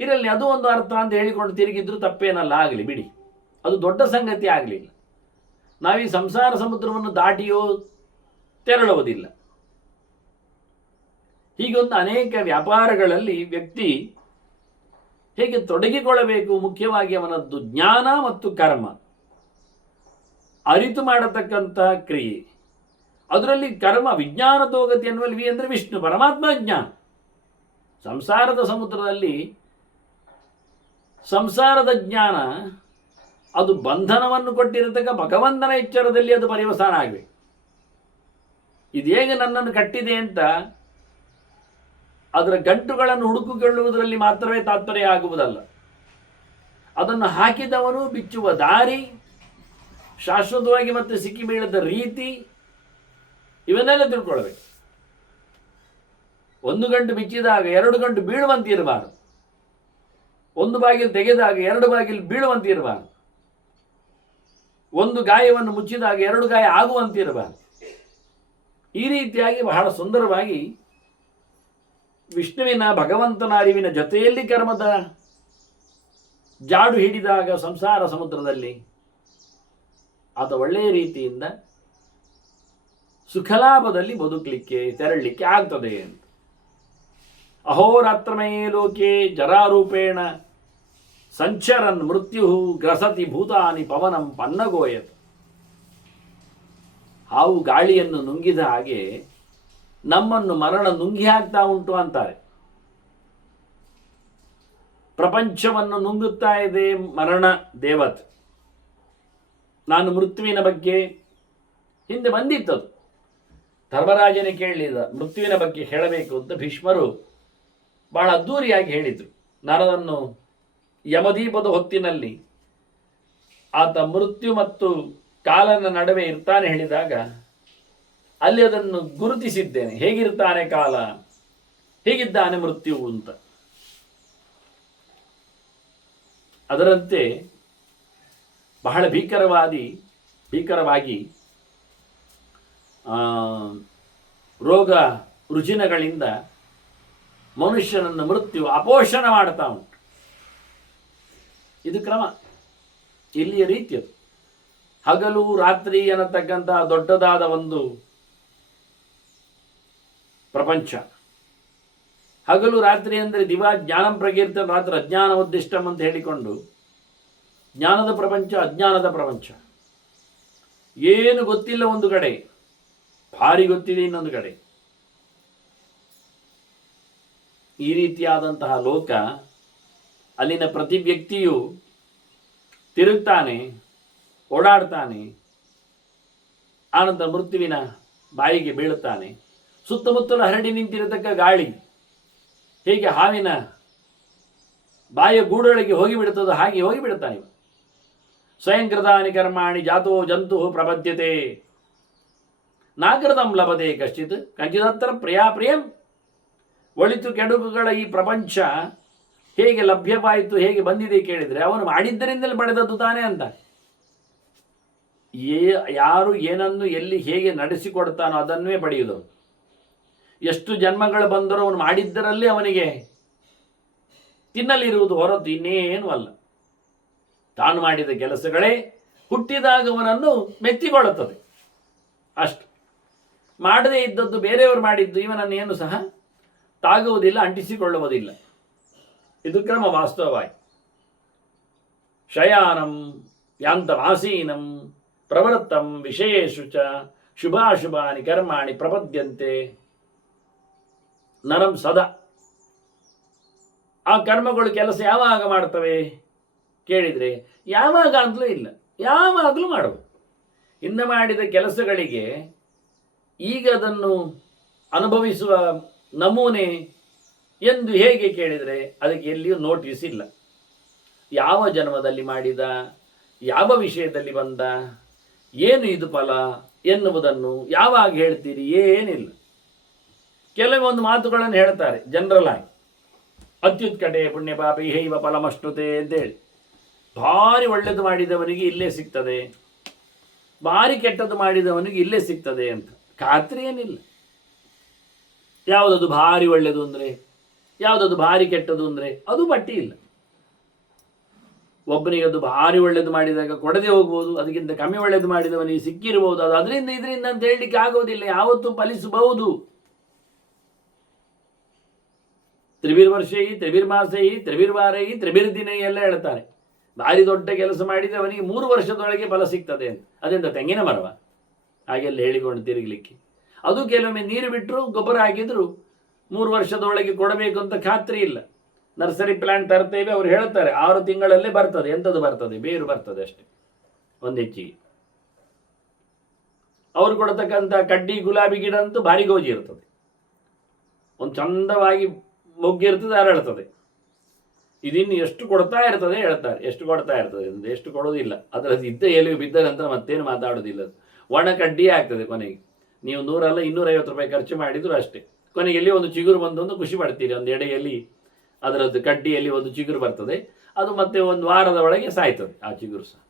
ಇರಲಿ, ಅದು ಒಂದು ಅರ್ಥ ಅಂತ ಹೇಳಿಕೊಂಡು ತಿರುಗಿದ್ರು ತಪ್ಪೇನಲ್ಲ, ಆಗಲಿ ಬಿಡಿ, ಅದು ದೊಡ್ಡ ಸಂಗತಿ ಆಗಲಿಲ್ಲ. ನಾವೀ ಸಂಸಾರ ಸಮುದ್ರವನ್ನು ದಾಟಿಯೋ ತೆರಳುವುದಿಲ್ಲ. ಹೀಗೊಂದು ಅನೇಕ ವ್ಯಾಪಾರಗಳಲ್ಲಿ ವ್ಯಕ್ತಿ ಹೇಗೆ ತೊಡಗಿಕೊಳ್ಳಬೇಕು, ಮುಖ್ಯವಾಗಿ ಅವನದ್ದು ಜ್ಞಾನ ಮತ್ತು ಕರ್ಮ ಅರಿತು ಮಾಡತಕ್ಕಂಥ ಕ್ರಿಯೆ. ಅದರಲ್ಲಿ ಕರ್ಮ ವಿಜ್ಞಾನ ತೋಗತಿ ಅನ್ನುವಲ್ಲಿ ಅಂದರೆ ವಿಷ್ಣು ಪರಮಾತ್ಮ ಜ್ಞಾನ. ಸಂಸಾರದ ಸಮುದ್ರದಲ್ಲಿ ಸಂಸಾರದ ಜ್ಞಾನ ಅದು ಬಂಧನವನ್ನು ಕೊಟ್ಟಿರತಕ್ಕ ಭಗವಂತನ ಎಚ್ಚರದಲ್ಲಿ ಅದು ಪರ್ಯವಸಾನ ಆಗಬೇಕು. ಇದು ಹೇಗೆ ನನ್ನನ್ನು ಕಟ್ಟಿದೆ ಅಂತ ಅದರ ಗಂಟುಗಳನ್ನು ಹುಡುಕಿಕೊಳ್ಳುವುದರಲ್ಲಿ ಮಾತ್ರವೇ ತಾತ್ಪರ್ಯ ಆಗುವುದಲ್ಲ, ಅದನ್ನು ಹಾಕಿದವನು ಬಿಚ್ಚುವ ದಾರಿ, ಶಾಶ್ವತವಾಗಿ ಮತ್ತೆ ಸಿಕ್ಕಿ ಬೀಳದ ರೀತಿ, ಇವನ್ನೆಲ್ಲ ತಿಳ್ಕೊಳ್ಬೇಕು. ಒಂದು ಗಂಟು ಬಿಚ್ಚಿದಾಗ ಎರಡು ಗಂಟು ಬೀಳುವಂತೆ ಇರಬಾರದು, ಒಂದು ಬಾಗಿಲು ತೆಗೆದಾಗ ಎರಡು ಬಾಗಿಲು ಬೀಳುವಂತೆ ಇರಬಾರದು, ಒಂದು ಗಾಯವನ್ನು ಮುಚ್ಚಿದಾಗ ಎರಡು ಗಾಯ ಆಗುವಂತೆ ಇರಬಾರದು. ಈ ರೀತಿಯಾಗಿ ಬಹಳ ಸುಂದರವಾಗಿ ವಿಷ್ಣುವಿನ ಭಗವಂತನ ಅರಿವಿನ ಜೊತೆಯಲ್ಲಿ ಕರ್ಮದ ಜಾಡು ಹಿಡಿದಾಗ ಸಂಸಾರ ಸಮುದ್ರದಲ್ಲಿ ಆತ ಒಳ್ಳೆಯ ರೀತಿಯಿಂದ ಸುಖಲಾಭದಲ್ಲಿ ಬದುಕಲಿಕ್ಕೆ ತೆರಳಲಿಕ್ಕೆ ಆಗ್ತದೆ ಅಂತ. ಅಹೋರಾತ್ರಮಯೇ ಲೋಕೆ ಜರಾರೂಪೇಣ ಸಂಚರನ್ ಮೃತ್ಯು ಗ್ರಸತಿ ಭೂತಾನಿ ಪವನಂ ಪನ್ನಗೋಯತ್. ಹಾವು ಗಾಳಿಯನ್ನು ನುಂಗಿದ ಹಾಗೆ ನಮ್ಮನ್ನು ಮರಣ ನುಂಗಿ ಹಾಕ್ತಾ ಉಂಟು ಅಂತಾರೆ. ಪ್ರಪಂಚವನ್ನು ನುಂಗುತ್ತಾ ಇದೆ ಮರಣ ದೇವತೆ. ನಾನು ಮೃತ್ಯುವಿನ ಬಗ್ಗೆ ಹಿಂದೆ ಬಂದಿತ್ತದು, ಧರ್ಮರಾಜನೇ ಕೇಳಿದ ಮೃತ್ಯುವಿನ ಬಗ್ಗೆ ಹೇಳಬೇಕು ಅಂತ ಭೀಷ್ಮರು ಬಹಳ ಅದ್ದೂರಿಯಾಗಿ ಹೇಳಿದರು. ನರನನ್ನು ಯಮದೀಪದ ಹೊತ್ತಿನಲ್ಲಿ ಆತ ಮೃತ್ಯು ಮತ್ತು ಕಾಲನ ನಡುವೆ ಇರ್ತಾನೆ ಹೇಳಿದಾಗ ಅಲ್ಲಿ ಅದನ್ನು ಗುರುತಿಸಿದ್ದೇನೆ, ಹೇಗಿರ್ತಾನೆ ಕಾಲ, ಹೇಗಿದ್ದಾನೆ ಮೃತ್ಯು ಅಂತ. ಅದರಂತೆ ಬಹಳ ಭೀಕರವಾಗಿ ರೋಗ ರುಜಿನಗಳಿಂದ ಮನುಷ್ಯನನ್ನು ಮೃತ್ಯು ಅಪೋಷಣ ಮಾಡ್ತಾ ಉಂಟು. ಇದು ಕ್ರಮ, ಇಲ್ಲಿಯ ರೀತಿಯದು. ಹಗಲು ರಾತ್ರಿ ಅನ್ನತಕ್ಕಂಥ ದೊಡ್ಡದಾದ ಒಂದು ಪ್ರಪಂಚ. ಹಗಲು ರಾತ್ರಿ ಅಂದರೆ ದಿವಾ ಜ್ಞಾನಂ ಪ್ರಕೀರ್ತನ, ರಾತ್ರಿ ಅಜ್ಞಾನ ಉದ್ದಿಷ್ಟಂ ಅಂತ ಹೇಳಿಕೊಂಡು ಜ್ಞಾನದ ಪ್ರಪಂಚ, ಅಜ್ಞಾನದ ಪ್ರಪಂಚ. ಏನು ಗೊತ್ತಿಲ್ಲ ಒಂದು ಕಡೆ, ಭಾರಿ ಗೊತ್ತಿದೆ ಇನ್ನೊಂದು ಕಡೆ. ಈ ರೀತಿಯಾದಂತಹ ಲೋಕ. ಅಲ್ಲಿನ ಪ್ರತಿ ವ್ಯಕ್ತಿಯು ತಿರುಗ್ತಾನೆ, ಓಡಾಡ್ತಾನೆ, ಆನಂತರ ಮೃತ್ಯುವಿನ ಬಾಯಿಗೆ ಬೀಳುತ್ತಾನೆ. ಸುತ್ತಮುತ್ತಲು ಹರಡಿ ನಿಂತಿರತಕ್ಕ ಗಾಳಿ ಹೇಗೆ ಹಾವಿನ ಬಾಯ ಗೂಡೊಳಗೆ ಹೋಗಿಬಿಡುತ್ತದೋ ಹಾಗೆ ಹೋಗಿಬಿಡುತ್ತಾನೆ. ಸ್ವಯಂಕೃತಾನಿ ಕರ್ಮಾಣಿ ಜಾತೋ ಜಂತು ಪ್ರಪದ್ಯತೆ ನಾಕೃತಂ ಲಭತೆ ಕಶ್ಚಿತ್ ಕಂಚಿದತ್ರ ಪ್ರಿಯಂ. ಒಳಿತು ಕೆಡುಕುಗಳ ಈ ಪ್ರಪಂಚ ಹೇಗೆ ಲಭ್ಯವಾಯಿತು, ಹೇಗೆ ಬಂದಿದೆ ಕೇಳಿದರೆ ಅವನು ಮಾಡಿದ್ದರಿಂದಲೇ ಪಡೆದದ್ದು ತಾನೇ ಅಂತ. ಯಾರು ಏನನ್ನು ಎಲ್ಲಿ ಹೇಗೆ ನಡೆಸಿಕೊಡ್ತಾನೋ ಅದನ್ನೇ ಪಡೆಯುವುದು. ಎಷ್ಟು ಜನ್ಮಗಳು ಬಂದರೂ ಅವನು ಮಾಡಿದ್ದರಲ್ಲಿ ಅವನಿಗೆ ತಿನ್ನಲಿರುವುದು ಹೊರತು ಇನ್ನೇನು ಅಲ್ಲ. ತಾನು ಮಾಡಿದ ಕೆಲಸಗಳೇ ಹುಟ್ಟಿದಾಗ ಅವನನ್ನು ಮೆಚ್ಚಿಕೊಳ್ಳುತ್ತದೆ ಅಷ್ಟು. ಮಾಡದೇ ಇದ್ದದ್ದು ಬೇರೆಯವರು ಮಾಡಿದ್ದು ಇವನನ್ನೇನು ಸಹ ತಾಗುವುದಿಲ್ಲ, ಅಂಟಿಸಿಕೊಳ್ಳುವುದಿಲ್ಲ. ಇದು ಕ್ರಮ ವಾಸ್ತವವಾಗಿ. ಶಯಾನಂ ಯಾಂತಮಾಸೀನಂ ಪ್ರವೃತ್ತಂ ವಿಷಯೇಷು ಚ ಶುಭಾಶುಭಾನಿ ಕರ್ಮಾಣಿ ಪ್ರಪದ್ಯಂತೆ ನರಂ ಸದಾ. ಆ ಕರ್ಮಗಳು ಕೆಲಸ ಯಾವಾಗ ಮಾಡ್ತವೆ ಕೇಳಿದರೆ ಯಾವಾಗ ಅಂತಲೂ ಇಲ್ಲ, ಯಾವಾಗಲೂ ಮಾಡಬಹುದು. ಇನ್ನು ಮಾಡಿದ ಕೆಲಸಗಳಿಗೆ ಈಗ ಅದನ್ನು ಅನುಭವಿಸುವ ನಮೂನೆ ಎಂದು ಹೇಗೆ ಕೇಳಿದರೆ ಅದಕ್ಕೆ ಎಲ್ಲಿಯೂ ನೋಟಿಸ್ ಇಲ್ಲ. ಯಾವ ಜನ್ಮದಲ್ಲಿ ಮಾಡಿದ, ಯಾವ ವಿಷಯದಲ್ಲಿ ಬಂದ, ಏನು ಇದು ಫಲ ಎನ್ನುವುದನ್ನು ಯಾವಾಗ ಹೇಳ್ತೀರಿ, ಏನಿಲ್ಲ. ಕೆಲವೊಂದು ಮಾತುಗಳನ್ನು ಹೇಳ್ತಾರೆ ಜನರಲ್ ಆಗಿ, ಅತ್ಯುತ್ಕಟೆ ಪುಣ್ಯ ಪಾಪಿ ಹೈವ ಫಲಮಶ್ನುತೆ ಅಂತೇಳಿ. ಭಾರಿ ಒಳ್ಳೆಯದು ಮಾಡಿದವನಿಗೆ ಇಲ್ಲೇ ಸಿಗ್ತದೆ, ಭಾರಿ ಕೆಟ್ಟದ್ದು ಮಾಡಿದವನಿಗೆ ಇಲ್ಲೇ ಸಿಗ್ತದೆ ಅಂತ ಖಾತ್ರಿ ಏನಿಲ್ಲ. ಯಾವುದದು ಭಾರಿ ಒಳ್ಳೆಯದು ಅಂದರೆ, ಯಾವುದದು ಭಾರಿ ಕೆಟ್ಟದು ಅಂದರೆ ಅದು ಪಟ್ಟಿ ಇಲ್ಲ. ಒಬ್ಬನಿಗೆ ಅದು ಭಾರಿ ಒಳ್ಳೆಯದು ಮಾಡಿದಾಗ ಕೊಡದೆ ಹೋಗ್ಬೋದು, ಅದಕ್ಕಿಂತ ಕಮ್ಮಿ ಒಳ್ಳೆಯದು ಮಾಡಿದವನಿಗೆ ಸಿಕ್ಕಿರ್ಬೋದು. ಅದು ಅದರಿಂದ ಇದರಿಂದ ಅಂತ ಹೇಳಲಿಕ್ಕೆ ಆಗೋದಿಲ್ಲ, ಯಾವತ್ತೂ ಫಲಿಸಬಹುದು. ತ್ರಿಭಿರ್ವರ್ಷೈ ತ್ರಿಭಿರ್ಮಾಸೈ ತ್ರಿಭಿರ್ವಾರೈ ತ್ರಿಭಿರ್ದಿನೈ ಎಲ್ಲ ಹೇಳ್ತಾರೆ. ಭಾರಿ ದೊಡ್ಡ ಕೆಲಸ ಮಾಡಿದರೆ ಅವನಿಗೆ 3 ವರ್ಷದೊಳಗೆ ಫಲ ಸಿಗ್ತದೆ ಅಂತ. ಅದೆಂತ ತೆಂಗಿನ ಮರವ ಹಾಗೆಲ್ಲ ಹೇಳಿಕೊಂಡು ತಿರುಗಲಿಕ್ಕೆ? ಅದು ಕೆಲವೊಮ್ಮೆ ನೀರು ಬಿಟ್ಟರು ಗೊಬ್ಬರ ಹಾಕಿದ್ರು 3 ವರ್ಷದೊಳಗೆ ಕೊಡಬೇಕು ಅಂತ ಖಾತ್ರಿ ಇಲ್ಲ. ನರ್ಸರಿ ಪ್ಲಾಂಟ್ ತರ್ತೇವೆ, ಅವ್ರು ಹೇಳ್ತಾರೆ 6 ತಿಂಗಳಲ್ಲೇ ಬರ್ತದೆ. ಎಂಥದ್ದು ಬರ್ತದೆ? ಬೇರು ಬರ್ತದೆ ಅಷ್ಟೇ, ಒಂದು ಹೆಚ್ಚಿಗೆ. ಅವರು ಕೊಡತಕ್ಕಂಥ ಕಡ್ಡಿ ಗುಲಾಬಿ ಗಿಡ ಅಂತೂ ಭಾರಿ ಗೋಜಿ ಇರ್ತದೆ, ಒಂದು ಚಂದವಾಗಿ ಮೊಗ್ಗಿರ್ತದೆ, ಅರಳ್ತದೆ. ಇದಿನ್ನು ಎಷ್ಟು ಕೊಡ್ತಾ ಇರ್ತದೆ ಹೇಳ್ತಾರೆ, ಎಷ್ಟು ಕೊಡ್ತಾ ಇರ್ತದೆ ಅಂತ. ಎಷ್ಟು ಕೊಡೋದಿಲ್ಲ, ಅದರದ್ದು ಇದ್ದ ಎಲೆಯು ಬಿದ್ದ ನಂತರ ಮತ್ತೇನು ಮಾತಾಡೋದಿಲ್ಲ. ಅದು ಒಣ ಕಡ್ಡಿಯೇ ಆಗ್ತದೆ ಕೊನೆಗೆ. ನೀವು 100 ಅಲ್ಲ 250 ರೂಪಾಯಿ ಖರ್ಚು ಮಾಡಿದ್ರು ಅಷ್ಟೇ. ಕೊನೆಗೆ ಎಲ್ಲಿ ಒಂದು ಚಿಗುರು ಬಂದು ಖುಷಿ ಪಡ್ತೀರಿ. ಒಂದು ಎಡೆಯಲ್ಲಿ ಅದರದ್ದು ಕಡ್ಡಿಯಲ್ಲಿ ಒಂದು ಚಿಗುರು ಬರ್ತದೆ, ಅದು ಮತ್ತೆ 1 ವಾರದ ಒಳಗೆ ಸಾಯ್ತದೆ ಆ ಚಿಗುರು ಸಹ.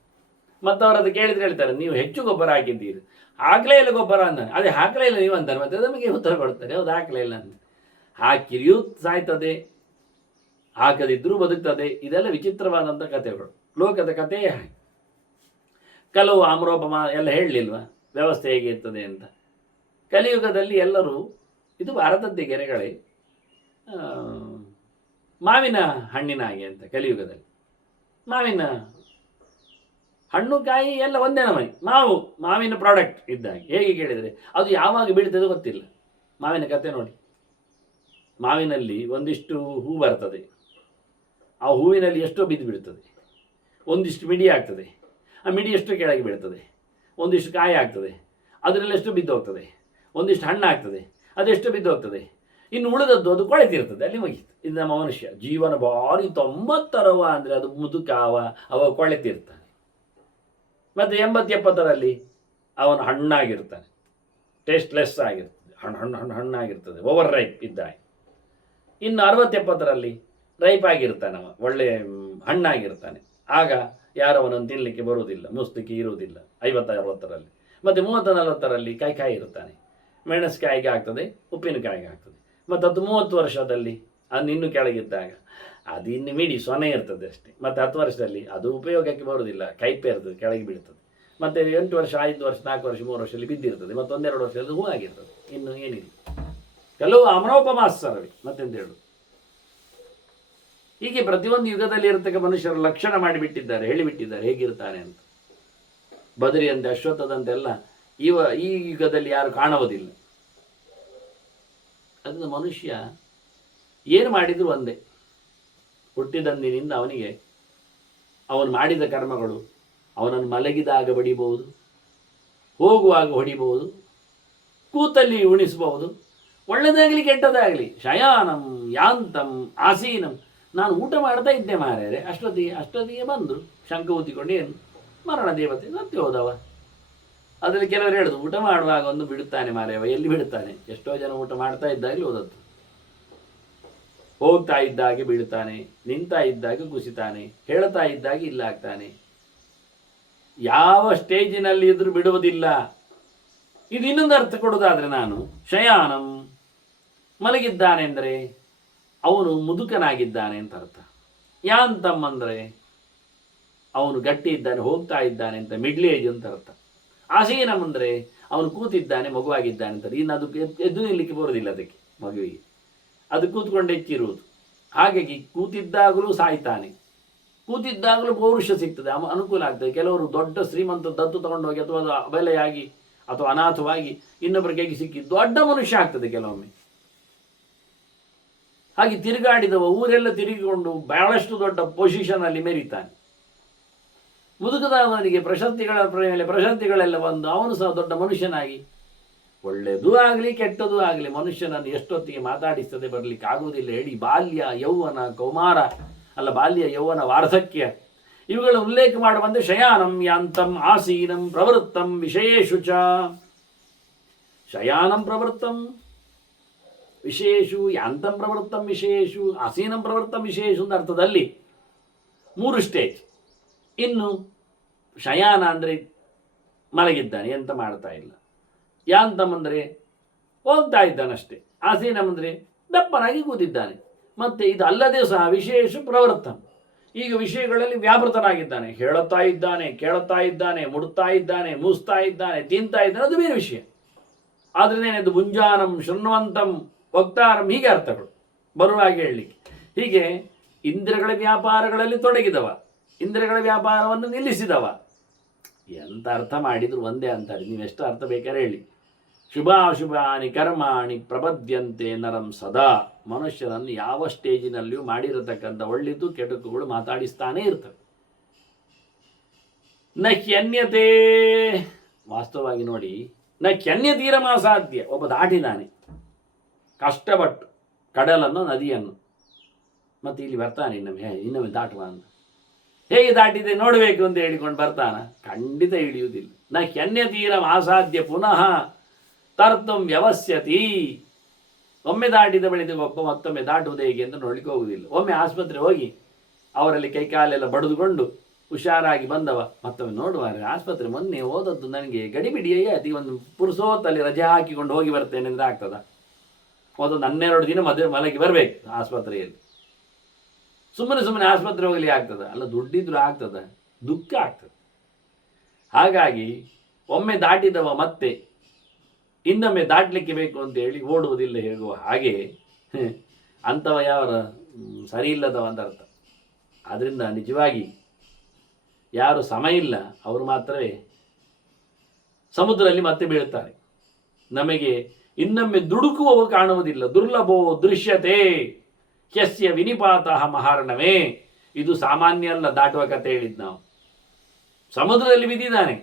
ಮತ್ತು ಅವರದ್ದು ಕೇಳಿದ್ರೆ ಹೇಳ್ತಾರೆ, ನೀವು ಹೆಚ್ಚು ಗೊಬ್ಬರ ಹಾಕಿದ್ದೀರಿ, ಹಾಕಲೇ ಇಲ್ಲ ಗೊಬ್ಬರ ಅಂದ. ಅದೇ ಹಾಕಲೇ ಇಲ್ಲ ನೀವು ಅಂತಾರೆ, ಮತ್ತೆ ನಮಗೆ ಉತ್ತರ ಕೊಡ್ತಾರೆ, ಹೌದು ಹಾಕಲೇ ಇಲ್ಲ ಅಂತ. ಹಾಕಿರಿಯೂ ಸಾಯ್ತದೆ, ಹಾಕದಿದ್ರೂ ಬದುಕ್ತದೆ. ಇದೆಲ್ಲ ವಿಚಿತ್ರವಾದಂಥ ಕಥೆಗಳು, ಲೋಕದ ಕಥೆಯೇ ಹಾಗೆ. ಕೆಲವು ಆಮ್ರೋಪಮ ಎಲ್ಲ ಹೇಳಲಿಲ್ವಾ ವ್ಯವಸ್ಥೆ ಹೇಗೆ ಇರ್ತದೆ ಅಂತ. ಕಲಿಯುಗದಲ್ಲಿ ಎಲ್ಲರೂ, ಇದು ಭಾರತದ್ದೇ ಗೆರೆಗಳೇ, ಮಾವಿನ ಹಣ್ಣಿನ ಹಾಗೆ ಅಂತ. ಕಲಿಯುಗದಲ್ಲಿ ಮಾವಿನ ಹಣ್ಣು ಕಾಯಿ ಎಲ್ಲ ಒಂದೇ ನಮನೆ. ಮಾವಿನ ಪ್ರಾಡಕ್ಟ್ ಇದ್ದಾಗೆ. ಹೇಗೆ ಕೇಳಿದರೆ ಅದು ಯಾವಾಗ ಬೀಳ್ತದೆ ಗೊತ್ತಿಲ್ಲ. ಮಾವಿನ ಕತೆ ನೋಡಿ, ಮಾವಿನಲ್ಲಿ ಒಂದಿಷ್ಟು ಹೂ ಬರ್ತದೆ, ಆ ಹೂವಿನಲ್ಲಿ ಎಷ್ಟೋ ಬಿದ್ದು ಬೀಳ್ತದೆ, ಒಂದಿಷ್ಟು ಮಿಡಿ ಆಗ್ತದೆ, ಆ ಮಿಡಿ ಎಷ್ಟು ಕೆಳಗೆ ಬೀಳ್ತದೆ, ಒಂದಿಷ್ಟು ಕಾಯಿ ಆಗ್ತದೆ, ಅದರಲ್ಲಿ ಎಷ್ಟು ಬಿದ್ದು ಹೋಗ್ತದೆ, ಒಂದಿಷ್ಟು ಹಣ್ಣು ಆಗ್ತದೆ, ಅದೆಷ್ಟು ಬಿದ್ದು ಹೋಗ್ತದೆ, ಇನ್ನು ಉಳಿದದ್ದು ಅದು ಕೊಳೆತಿರ್ತದೆ, ಅಲ್ಲಿ ಮುಗೀತು. ಇದು ನಮ್ಮ ಮನುಷ್ಯ ಜೀವನ ಭಾರಿ 90ರವ ಅಂದರೆ ಅದು ಮುದುಕಾವ, ಅವ ಕೊಳೆತಿರ್ತಾನೆ. ಮತ್ತು 80-70ರಲ್ಲಿ ಅವನು ಹಣ್ಣಾಗಿರ್ತಾನೆ, ಟೇಸ್ಟ್ಲೆಸ್ ಆಗಿರ್ತದೆ, ಹಣ್ಣಾಗಿರ್ತದೆ, ಓವರ್ ರೈಪ್ ಇದ್ದಾನೆ. ಇನ್ನು 60-70ರಲ್ಲಿ ರೈಪ್ ಆಗಿರ್ತಾನೆ, ಅವ ಒಳ್ಳೆ ಹಣ್ಣಾಗಿರ್ತಾನೆ. ಆಗ ಯಾರವನನ್ನು ತಿನ್ನಲಿಕ್ಕೆ ಬರುವುದಿಲ್ಲ, ಮುಸ್ತಿಕೆ ಇರುವುದಿಲ್ಲ 50-60ರಲ್ಲಿ. ಮತ್ತು 30-40ರಲ್ಲಿ ಕಾಯಿ ಇರ್ತಾನೆ, ಮೆಣಸಿನಕಾಯಿಗೆ ಆಗ್ತದೆ, ಉಪ್ಪಿನಕಾಯಿಗೆ ಆಗ್ತದೆ. ಮತ್ತು ಅದು 30 ವರ್ಷದಲ್ಲಿ ಅದು ಇನ್ನೂ ಕೆಳಗಿದ್ದಾಗ ಅದು ಇನ್ನು ಮಿಡಿ ಸೊನೆ ಇರ್ತದೆ ಅಷ್ಟೇ. ಮತ್ತು 10 ವರ್ಷದಲ್ಲಿ ಅದು ಉಪಯೋಗಕ್ಕೆ ಬರುವುದಿಲ್ಲ, ಕೈಪೆ ಇರ್ತದೆ, ಕೆಳಗೆ ಬೀಳ್ತದೆ. ಮತ್ತು 8 ವರ್ಷ 5 ವರ್ಷ 4 ವರ್ಷ 3 ವರ್ಷದಲ್ಲಿ ಬಿದ್ದಿರ್ತದೆ, ಮತ್ತು 1-2 ವರ್ಷದಲ್ಲಿ ಹೂ ಆಗಿರ್ತದೆ, ಇನ್ನು ಏನಿಲ್ಲ. ಕೆಲವು ಅಮರೋಪಮಾಸ್ತರವಿ ಮತ್ತೆಂತ ಹೇಳು. ಹೀಗೆ ಪ್ರತಿಯೊಂದು ಯುಗದಲ್ಲಿ ಇರತಕ್ಕ ಮನುಷ್ಯರು ಲಕ್ಷಣ ಮಾಡಿಬಿಟ್ಟಿದ್ದಾರೆ, ಹೇಳಿಬಿಟ್ಟಿದ್ದಾರೆ ಹೇಗಿರ್ತಾನೆ ಅಂತ. ಬದರಿಯಂತೆ ಅಶ್ವತ್ಥದಂತೆಲ್ಲ ಈ ಯುಗದಲ್ಲಿ ಯಾರು ಕಾಣುವುದಿಲ್ಲ. ಅದನ್ನು ಮನುಷ್ಯ ಏನು ಮಾಡಿದರೂ ಒಂದೇ. ಹುಟ್ಟಿದಂದಿನಿಂದ ಅವನಿಗೆ ಅವನು ಮಾಡಿದ ಕರ್ಮಗಳು ಅವನನ್ನು ಮಲಗಿದಾಗ ಬಡಿಬಹುದು, ಹೋಗುವಾಗ ಹೊಡಿಬಹುದು, ಕೂತಲ್ಲಿ ಉಣಿಸಬಹುದು, ಒಳ್ಳೆಯದಾಗಲಿ ಕೆಟ್ಟದಾಗಲಿ. ಶಯಾನಂ ಯಾಂತಂ ಆಸೀನಂ. ನಾನು ಊಟ ಮಾಡ್ತಾ ಇದ್ದೆ ಮಾರ್ಯಾರೆ, ಅಷ್ಟೊತ್ತಿಗೆ ಬಂದರು ಶಂಕ ಊತಿಕೊಂಡು, ಏನು ಮರಣ ದೇವತೆ ಸತ್ಯ ಹೋದವ. ಅದರಲ್ಲಿ ಕೆಲವರು ಹೇಳುದು, ಊಟ ಮಾಡುವಾಗ ಒಂದು ಬಿಡುತ್ತಾನೆ ಮಾರ್ಯವ. ಎಲ್ಲಿ ಬಿಡುತ್ತಾನೆ? ಎಷ್ಟೋ ಜನ ಊಟ ಮಾಡ್ತಾ ಇದ್ದಾಗಲೇ ಹೋದದ್ದು. ಹೋಗ್ತಾ ಇದ್ದಾಗೆ ಬೀಳ್ತಾನೆ, ನಿಂತಾ ಇದ್ದಾಗ ಕುಸಿತಾನೆ, ಹೇಳ್ತಾ ಇದ್ದಾಗ ಇಲ್ಲ ಆಗ್ತಾನೆ. ಯಾವ ಸ್ಟೇಜಿನಲ್ಲಿ ಇದ್ರೂ ಬಿಡುವುದಿಲ್ಲ. ಇದು ಇನ್ನೊಂದು ಅರ್ಥ ಕೊಡೋದಾದ್ರೆ, ನಾನು ಶಯಾನಂ ಮಲಗಿದ್ದಾನೆ ಅಂದರೆ ಅವನು ಮುದುಕನಾಗಿದ್ದಾನೆ ಅಂತ ಅರ್ಥ. ಯಾಂತಮ್ ಅಂದರೆ ಅವನು ಗಟ್ಟಿ ಇದ್ದಾನೆ, ಹೋಗ್ತಾ ಇದ್ದಾನೆ ಅಂತ, ಮಿಡ್ಲ್ ಏಜ್ ಅಂತ ಅರ್ಥ. ಆಸೀನಂ ಅಂದರೆ ಅವನು ಕೂತಿದ್ದಾನೆ, ಮಗುವಾಗಿದ್ದಾನೆ ಅಂತ. ಇನ್ನು ಅದು ಎದ್ದು ನಿಲ್ಲಕ್ಕೆ ಬರೋದಿಲ್ಲ ಅದಕ್ಕೆ, ಮಗುವಿಗೆ ಅದು ಕೂತ್ಕೊಂಡು ಹೆಚ್ಚಿರುವುದು. ಹಾಗಾಗಿ ಕೂತಿದ್ದಾಗಲೂ ಸಾಯ್ತಾನೆ, ಕೂತಿದ್ದಾಗಲೂ ಪೌರುಷ ಸಿಗ್ತದೆ, ಅನುಕೂಲ ಆಗ್ತದೆ. ಕೆಲವರು ದೊಡ್ಡ ಶ್ರೀಮಂತ ದತ್ತು ತಗೊಂಡೋಗಿ ಅಥವಾ ಅಬಲೆಯಾಗಿ ಅಥವಾ ಅನಾಥವಾಗಿ ಇನ್ನೊಬ್ಬರ ಕೈಗೆ ಸಿಕ್ಕಿ ದೊಡ್ಡ ಮನುಷ್ಯ ಆಗ್ತದೆ ಕೆಲವೊಮ್ಮೆ. ಹಾಗೆ ತಿರುಗಾಡಿದವ ಊರೆಲ್ಲ ತಿರುಗಿಕೊಂಡು ಬಹಳಷ್ಟು ದೊಡ್ಡ ಪೊಸಿಷನಲ್ಲಿ ಮೆರೀತಾನೆ. ಮುದುಕದವನಿಗೆ ಪ್ರಶಸ್ತಿಗಳ ಮೇಲೆ ಪ್ರಶಸ್ತಿಗಳೆಲ್ಲ ಬಂದು ಅವನು ಸಹ ದೊಡ್ಡ ಮನುಷ್ಯನಾಗಿ ಒಳ್ಳೆಯದೂ ಆಗಲಿ ಕೆಟ್ಟದೂ ಆಗಲಿ ಮನುಷ್ಯನನ್ನು ಎಷ್ಟೊತ್ತಿಗೆ ಮಾತಾಡಿಸ್ತದೆ ಬರಲಿಕ್ಕೆ ಆಗುವುದಿಲ್ಲ ಹೇಳಿ. ಬಾಲ್ಯ ಯೌವನ ಕೌಮಾರ ಬಾಲ್ಯ ಯೌವನ ವಾರ್ಧಕ್ಯ ಇವುಗಳ ಉಲ್ಲೇಖ ಮಾಡುವಂತೆ ಶಯಾನಂ ಯಾಂತಂ ಆಸೀನಂ ಪ್ರವೃತ್ತಂ ವಿಷಯೇಷು ಚ. ಶಯಾನಂ ಪ್ರವೃತ್ತಂ ವಿಷಯೇಷು, ಯಾಂತಂ ಪ್ರವೃತ್ತಂ ವಿಷಯೇಷು, ಆಸೀನಂ ಪ್ರವೃತ್ತಂ ವಿಷಯೇಷು ಅಂತ ಅರ್ಥದಲ್ಲಿ 3 ಸ್ಟೇಜ್. ಇನ್ನು ಶಯಾನ ಅಂದರೆ ಮಲಗಿದ್ದಾನೆ, ಎಂತ ಮಾಡ್ತಾ ಇಲ್ಲ. ಯಾಂತಂ ಅಂದರೆ ಹೋಗ್ತಾ ಇದ್ದಾನಷ್ಟೇ. ಆಸೀನಂ ಅಂದರೆ ದಪ್ಪನಾಗಿ ಕೂತಿದ್ದಾನೆ. ಮತ್ತು ಇದು ಅಲ್ಲದೆ ಸಹ ವಿಶೇಷ ಪ್ರವೃತ್ತಂ, ಈಗ ವಿಷಯಗಳಲ್ಲಿ ವ್ಯಾಪೃತನಾಗಿದ್ದಾನೆ. ಹೇಳುತ್ತಾ ಇದ್ದಾನೆ, ಕೇಳುತ್ತಾ ಇದ್ದಾನೆ, ಮುಡ್ತಾ ಇದ್ದಾನೆ, ಮೂಸ್ತಾ ಇದ್ದಾನೆ, ತಿಂತಾ ಇದ್ದಾನೆ, ಅದು ಬೇರೆ ವಿಷಯ. ಆದ್ದರಿಂದ ಏನಿದು ಭುಂಜಾನಂ ಶೃಣ್ವಂತಂ ವಕ್ತಾರಂ, ಹೀಗೆ ಅರ್ಥಗಳು ಬರುವಾಗಿ ಹೇಳಲಿಕ್ಕೆ. ಹೀಗೆ ಇಂದ್ರಿಯಗಳ ವ್ಯಾಪಾರಗಳಲ್ಲಿ ತೊಡಗಿದವ, ಇಂದ್ರಿಯಗಳ ವ್ಯಾಪಾರವನ್ನು ನಿಲ್ಲಿಸಿದವ. ಎಂತ ಅರ್ಥ ಮಾಡಿದ್ರು ಒಂದೇ ಅಂತಾರೆ. ನೀವೆಷ್ಟು ಅರ್ಥ ಬೇಕಾದ್ರೆ ಹೇಳಿ. ಶುಭಾಶುಭಾನಿ ಕರ್ಮಾಣಿ ಪ್ರಪದ್ಯಂತೆ ನರಂ ಸದಾ. ಮನುಷ್ಯರನ್ನು ಯಾವ ಸ್ಟೇಜಿನಲ್ಲಿಯೂ ಮಾಡಿರತಕ್ಕಂಥ ಒಳ್ಳೆಯದು ಕೆಡುಕುಗಳು ಮಾತಾಡಿಸ್ತಾನೇ ಇರ್ತವೆ. ನ ಹ್ಯನ್ಯತೆ, ವಾಸ್ತವವಾಗಿ ನೋಡಿ, ನ ಹ್ಯನ್ಯತೀರಮ ಅಸಾಧ್ಯ. ಒಬ್ಬ ದಾಟಿದಾನೆ ಕಷ್ಟಪಟ್ಟು ಕಡಲನ್ನು ನದಿಯನ್ನು, ಮತ್ತು ಇಲ್ಲಿ ಬರ್ತಾನೆ ಇನ್ನೊಮ್ಮೆ ದಾಟುವ ಅಂತ. ಹೇಗೆ ದಾಟಿದೆ ನೋಡಬೇಕು ಅಂತ ಹೇಳಿಕೊಂಡು ಬರ್ತಾನ? ಖಂಡಿತ ಇಳಿಯುವುದಿಲ್ಲ. ನ ಹ್ಯನ್ಯತೀರಂ ಅಸಾಧ್ಯ ಪುನಃ ತರ್ತಂ ವ್ಯವಸ್ಯತಿ. ಒಮ್ಮೆ ದಾಟಿದ ಬಳಿಕ ಒಬ್ಬ ಮತ್ತೊಮ್ಮೆ ದಾಟುವುದು ಹೇಗೆ ಅಂತ ನೋಡ್ಲಿಕ್ಕೆ ಹೋಗುವುದಿಲ್ಲ. ಒಮ್ಮೆ ಆಸ್ಪತ್ರೆ ಹೋಗಿ ಅವರಲ್ಲಿ ಕೈಕಾಲೆಲ್ಲ ಬಡಿದುಕೊಂಡು ಹುಷಾರಾಗಿ ಬಂದವ, ಮತ್ತೊಮ್ಮೆ ನೋಡುವ ಆಸ್ಪತ್ರೆ ಮೊನ್ನೆ ಹೋದದ್ದು ನನಗೆ ಗಡಿಬಿಡಿಯೇ ಅತಿ, ಒಂದು ಪುರುಸೋತ್ತಲ್ಲಿ ರಜೆ ಹಾಕಿಕೊಂಡು ಹೋಗಿ ಬರ್ತೇನೆ ಅಂದರೆ ಆಗ್ತದ? ಹೋದೊಂದು 12 ದಿನ ಮಲಗಿ ಬರಬೇಕು ಆಸ್ಪತ್ರೆಯಲ್ಲಿ. ಸುಮ್ಮನೆ ಆಸ್ಪತ್ರೆ ಹೋಗಲಿ ಆಗ್ತದ? ಅಲ್ಲ, ದುಡ್ಡಿದ್ರು ಆಗ್ತದ, ದುಃಖ ಆಗ್ತದೆ. ಹಾಗಾಗಿ ಒಮ್ಮೆ ದಾಟಿದವ ಮತ್ತೆ ಇನ್ನೊಮ್ಮೆ ದಾಟಲಿಕ್ಕೆ ಬೇಕು ಅಂತ ಹೇಳಿ ಓಡುವುದಿಲ್ಲ ಹೇಳುವ ಹಾಗೆ ಅಂಥವ ಯಾವ ಸರಿ ಇಲ್ಲದವ ಅಂತ ಅರ್ಥ. ಆದ್ದರಿಂದ ನಿಜವಾಗಿ ಯಾರು ಸಮ ಇಲ್ಲ ಅವರು ಮಾತ್ರವೇ ಸಮುದ್ರದಲ್ಲಿ ಮತ್ತೆ ಬೀಳುತ್ತಾರೆ. ನಮಗೆ ಇನ್ನೊಮ್ಮೆ ದುಡುಕುವವು ಕಾಣುವುದಿಲ್ಲ. ದುರ್ಲಭೋ ದೃಶ್ಯತೆ ಹ್ಯಸ್ಯ ವಿನಿಪಾತಃ ಮಹಾರ್ಣವೇ. ಇದು ಸಾಮಾನ್ಯ ಅಲ್ಲ ದಾಟುವ ಕಥೆ ಹೇಳಿದ್ದು ನಾವು. ಸಮುದ್ರದಲ್ಲಿ ಬಿದ್ದಿದ್ದಾನೆ,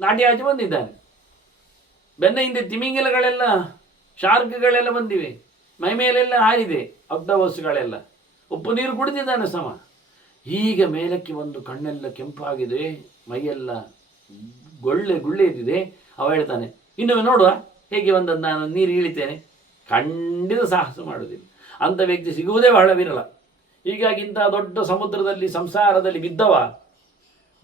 ನಾಟಿ ಆಚೆ ಬಂದಿದ್ದಾನೆ. ಬೆನ್ನ ಹಿಂದೆ ತಿಮಿಂಗಿಲಗಳೆಲ್ಲ, ಶಾರ್ಕ್ಗಳೆಲ್ಲ ಬಂದಿವೆ, ಮೈ ಮೇಲೆಲ್ಲ ಹಾರಿದೆ ಆಕ್ಟೋಪಸ್ಗಳೆಲ್ಲ. ಉಪ್ಪು ನೀರು ಕುಡಿದಿದ್ದಾನೆ ಸಮ. ಈಗ ಮೇಲಕ್ಕೆ ಒಂದು ಕಣ್ಣೆಲ್ಲ ಕೆಂಪಾಗಿದೆ, ಮೈಯೆಲ್ಲ ಗುಳ್ಳೆ ಇದ್ದಿದೆ. ಅವ ಹೇಳ್ತಾನೆ, ಇನ್ನೊಮ್ಮೆ ನೋಡುವ ಹೇಗೆ ಬಂದದ್ದು, ನಾನು ನೀರು ಇಳಿತೇನೆ. ಖಂಡಿತ ಸಾಹಸ ಮಾಡುವುದಿಲ್ಲ. ಅಂಥ ವ್ಯಕ್ತಿ ಸಿಗುವುದೇ ಬಹಳ ವಿರಳ. ಹೀಗಾಗಿ ಇಂಥ ದೊಡ್ಡ ಸಮುದ್ರದಲ್ಲಿ ಸಂಸಾರದಲ್ಲಿ ಬಿದ್ದವ,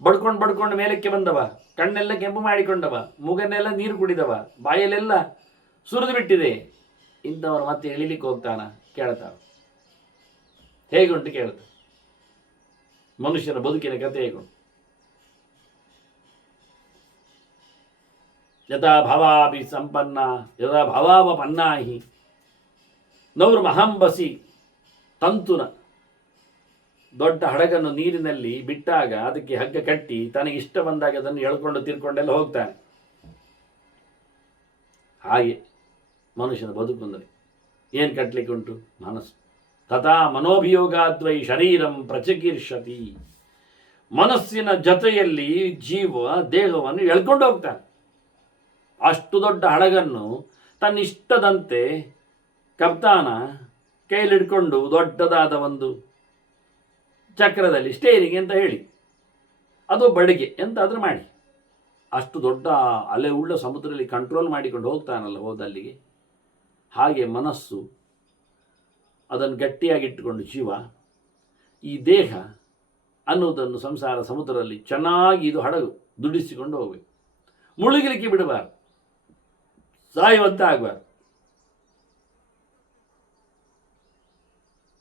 ಬಡ್ಕೊಂಡು ಮೇಲಕ್ಕೆ ಬಂದವ, ಕಣ್ಣೆಲ್ಲ ಕೆಂಪು ಮಾಡಿಕೊಂಡವ, ಮೂಗನ್ನೆಲ್ಲ ನೀರು ಕುಡಿದವ, ಬಾಯಲ್ಲೆಲ್ಲ ಸುರಿದು ಬಿಟ್ಟಿದೆ. ಇಂಥವರು ಮತ್ತೆ ಇಳಿಲಿಕ್ಕೆ ಹೋಗ್ತಾನ? ಕೇಳ್ತಾವ. ಹೇಗುಂಟು ಕೇಳ್ತ ಮನುಷ್ಯನ ಬದುಕಿನ ಕಥೆ ಹೇಗುಂಟು? ಯಥಾ ಭವಾಭಿ ಸಂಪನ್ನ ಯಥಾ ಭವಾವಪನ್ನಾಹಿ ನೌರ್ಮಹಂಬಸಿ ತಂತುನ. ದೊಡ್ಡ ಹಡಗನ್ನು ನೀರಿನಲ್ಲಿ ಬಿಟ್ಟಾಗ ಅದಕ್ಕೆ ಹಗ್ಗ ಕಟ್ಟಿ ತನಗೆ ಇಷ್ಟ ಬಂದಾಗ ಅದನ್ನು ಎಳ್ಕೊಂಡು ತಿರ್ಕೊಂಡೆಲ್ಲ ಹೋಗ್ತಾನೆ. ಹಾಗೆ ಮನುಷ್ಯನ ಬದುಕು ಅಂದರೆ ಏನು ಕಟ್ಟಲಿಕ್ಕೆ ಉಂಟು? ಮನಸ್ಸು. ತಥಾ ಮನೋಭಿಯೋಗಾದ್ವೈ ಶರೀರಂ ಪ್ರಚಕೀರ್ಷತಿ. ಮನಸ್ಸಿನ ಜೊತೆಯಲ್ಲಿ ಜೀವ ದೇಹವನ್ನು ಎಳ್ಕೊಂಡು ಹೋಗ್ತಾನೆ. ಅಷ್ಟು ದೊಡ್ಡ ಹಡಗನ್ನು ತನ್ನಿಷ್ಟದಂತೆ ಕಪ್ತಾನ ಕೈಲಿಡ್ಕೊಂಡು ದೊಡ್ಡದಾದ ಒಂದು ಚಕ್ರದಲ್ಲಿ ಸ್ಟೇರಿಂಗ್ ಅಂತ ಹೇಳಿ ಅದು ಬಡಿಗೆ ಎಂತಾದರೂ ಮಾಡಿ ಅಷ್ಟು ದೊಡ್ಡ ಅಲೆ ಉಳ್ಳ ಸಮುದ್ರದಲ್ಲಿ ಕಂಟ್ರೋಲ್ ಮಾಡಿಕೊಂಡು ಹೋಗ್ತಾನಲ್ಲ ಹೋದಲ್ಲಿಗೆ. ಹಾಗೆ ಮನಸ್ಸು ಅದನ್ನು ಗಟ್ಟಿಯಾಗಿಟ್ಟುಕೊಂಡು ಜೀವ ಈ ದೇಹ ಅನ್ನುವುದನ್ನು ಸಂಸಾರ ಸಮುದ್ರದಲ್ಲಿ ಚೆನ್ನಾಗಿ ಇದು ಹಡಗು ದುಡಿಸಿಕೊಂಡು ಹೋಗಬೇಕು. ಮುಳುಗಲಿಕ್ಕೆ ಬಿಡಬಾರ್ದು, ಸಾಯುವಂತೆ ಆಗಬಾರ್ದು.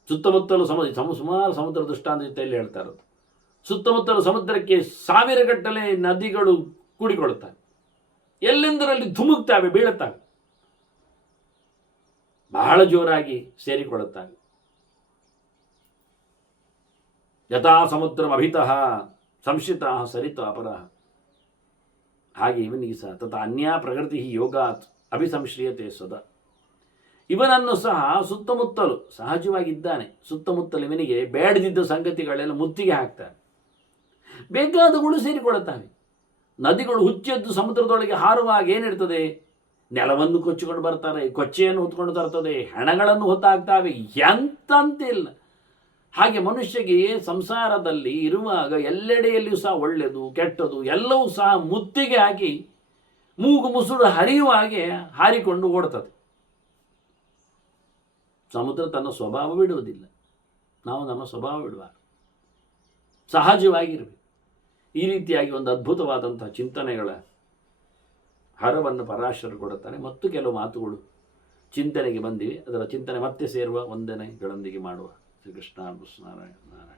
ಸುತ್ತಮುತ್ತಲು ಸುಮಾರು ಸಮುದ್ರ ದೃಷ್ಟಾಂತದಲ್ಲಿ ಹೇಳ್ತಾರೆ. ಸುತ್ತಮುತ್ತಲು ಸಮುದ್ರಕ್ಕೆ 1000 ಗಟ್ಟಲೆ ನದಿಗಳು ಕೂಡಿಕೊಳ್ಳುತ್ತವೆ, ಎಲ್ಲೆಂದರಲ್ಲಿ ಧುಮುಕ್ತವೆ, ಬೀಳುತ್ತವೆ, ಬಹಳ ಜೋರಾಗಿ ಸೇರಿಕೊಳ್ಳುತ್ತವೆ. ಯಥಾ ಸಮುದ್ರಂ ಅಭಿತಃ ಸಂಶಿತಾ ಸರಿತ ಅಪರಃ. ಹಾಗೆ ಇವನಿಗೆ ಸಹ ತಥಾ ಅನ್ಯ ಪ್ರಕೃತಿ ಯೋಗಾತ್ ಅಭಿಸಂಶ್ರಿಯತೆ ಸದಾ. ಇವನನ್ನು ಸಹ ಸುತ್ತಮುತ್ತಲು ಸಹಜವಾಗಿದ್ದಾನೆ. ಸುತ್ತಮುತ್ತಲು ಇವನಿಗೆ ಬೇಡದಿದ್ದ ಸಂಗತಿಗಳೆಲ್ಲ ಮುತ್ತಿಗೆ ಹಾಕ್ತಾನೆ, ಬೇಕಾದಗಳು ಸೇರಿಕೊಳ್ಳುತ್ತವೆ. ನದಿಗಳು ಹುಚ್ಚೆದ್ದು ಸಮುದ್ರದೊಳಗೆ ಹಾರುವಾಗ ಏನಿರ್ತದೆ? ನೆಲವನ್ನು ಕೊಚ್ಚಿಕೊಂಡು ಬರ್ತಾರೆ, ಕೊಚ್ಚೆಯನ್ನು ಹೊತ್ಕೊಂಡು ತರ್ತದೆ, ಹೆಣಗಳನ್ನು ಹೊತ್ತಾಗ್ತಾವೆ, ಎಂತಂತಿಲ್ಲ. ಹಾಗೆ ಮನುಷ್ಯಗೆ ಸಂಸಾರದಲ್ಲಿ ಇರುವಾಗ ಎಲ್ಲೆಡೆಯಲ್ಲಿಯೂ ಸಹ ಒಳ್ಳೆಯದು ಕೆಟ್ಟದು ಎಲ್ಲವೂ ಸಹ ಮುತ್ತಿಗೆ ಹಾಕಿ ಮೂಗು ಮುಸುರು ಹರಿಯುವ ಹಾಗೆ ಹಾರಿಕೊಂಡು ಓಡ್ತದೆ. ಸಮುದ್ರ ತನ್ನ ಸ್ವಭಾವ ಬಿಡುವುದಿಲ್ಲ, ನಾವು ನಮ್ಮ ಸ್ವಭಾವ ಬಿಡುವ, ಸಹಜವಾಗಿರಬೇಕು. ಈ ರೀತಿಯಾಗಿ ಒಂದು ಅದ್ಭುತವಾದಂತಹ ಚಿಂತನೆಗಳ ಹರವನ್ನು ಪರಾಶರರು ಕೊಡುತ್ತಾರೆ. ಮತ್ತು ಕೆಲವು ಮಾತುಗಳು ಚಿಂತನೆಗೆ ಬಂದಿವೆ, ಅದರ ಚಿಂತನೆ ಮತ್ತೆ ಸೇರುವ ವಂದನೆಗಳೊಂದಿಗೆ ಮಾಡುವ. ಶ್ರೀಕೃಷ್ಣ ನಾರಾಯಣ ನಾರಾಯಣ.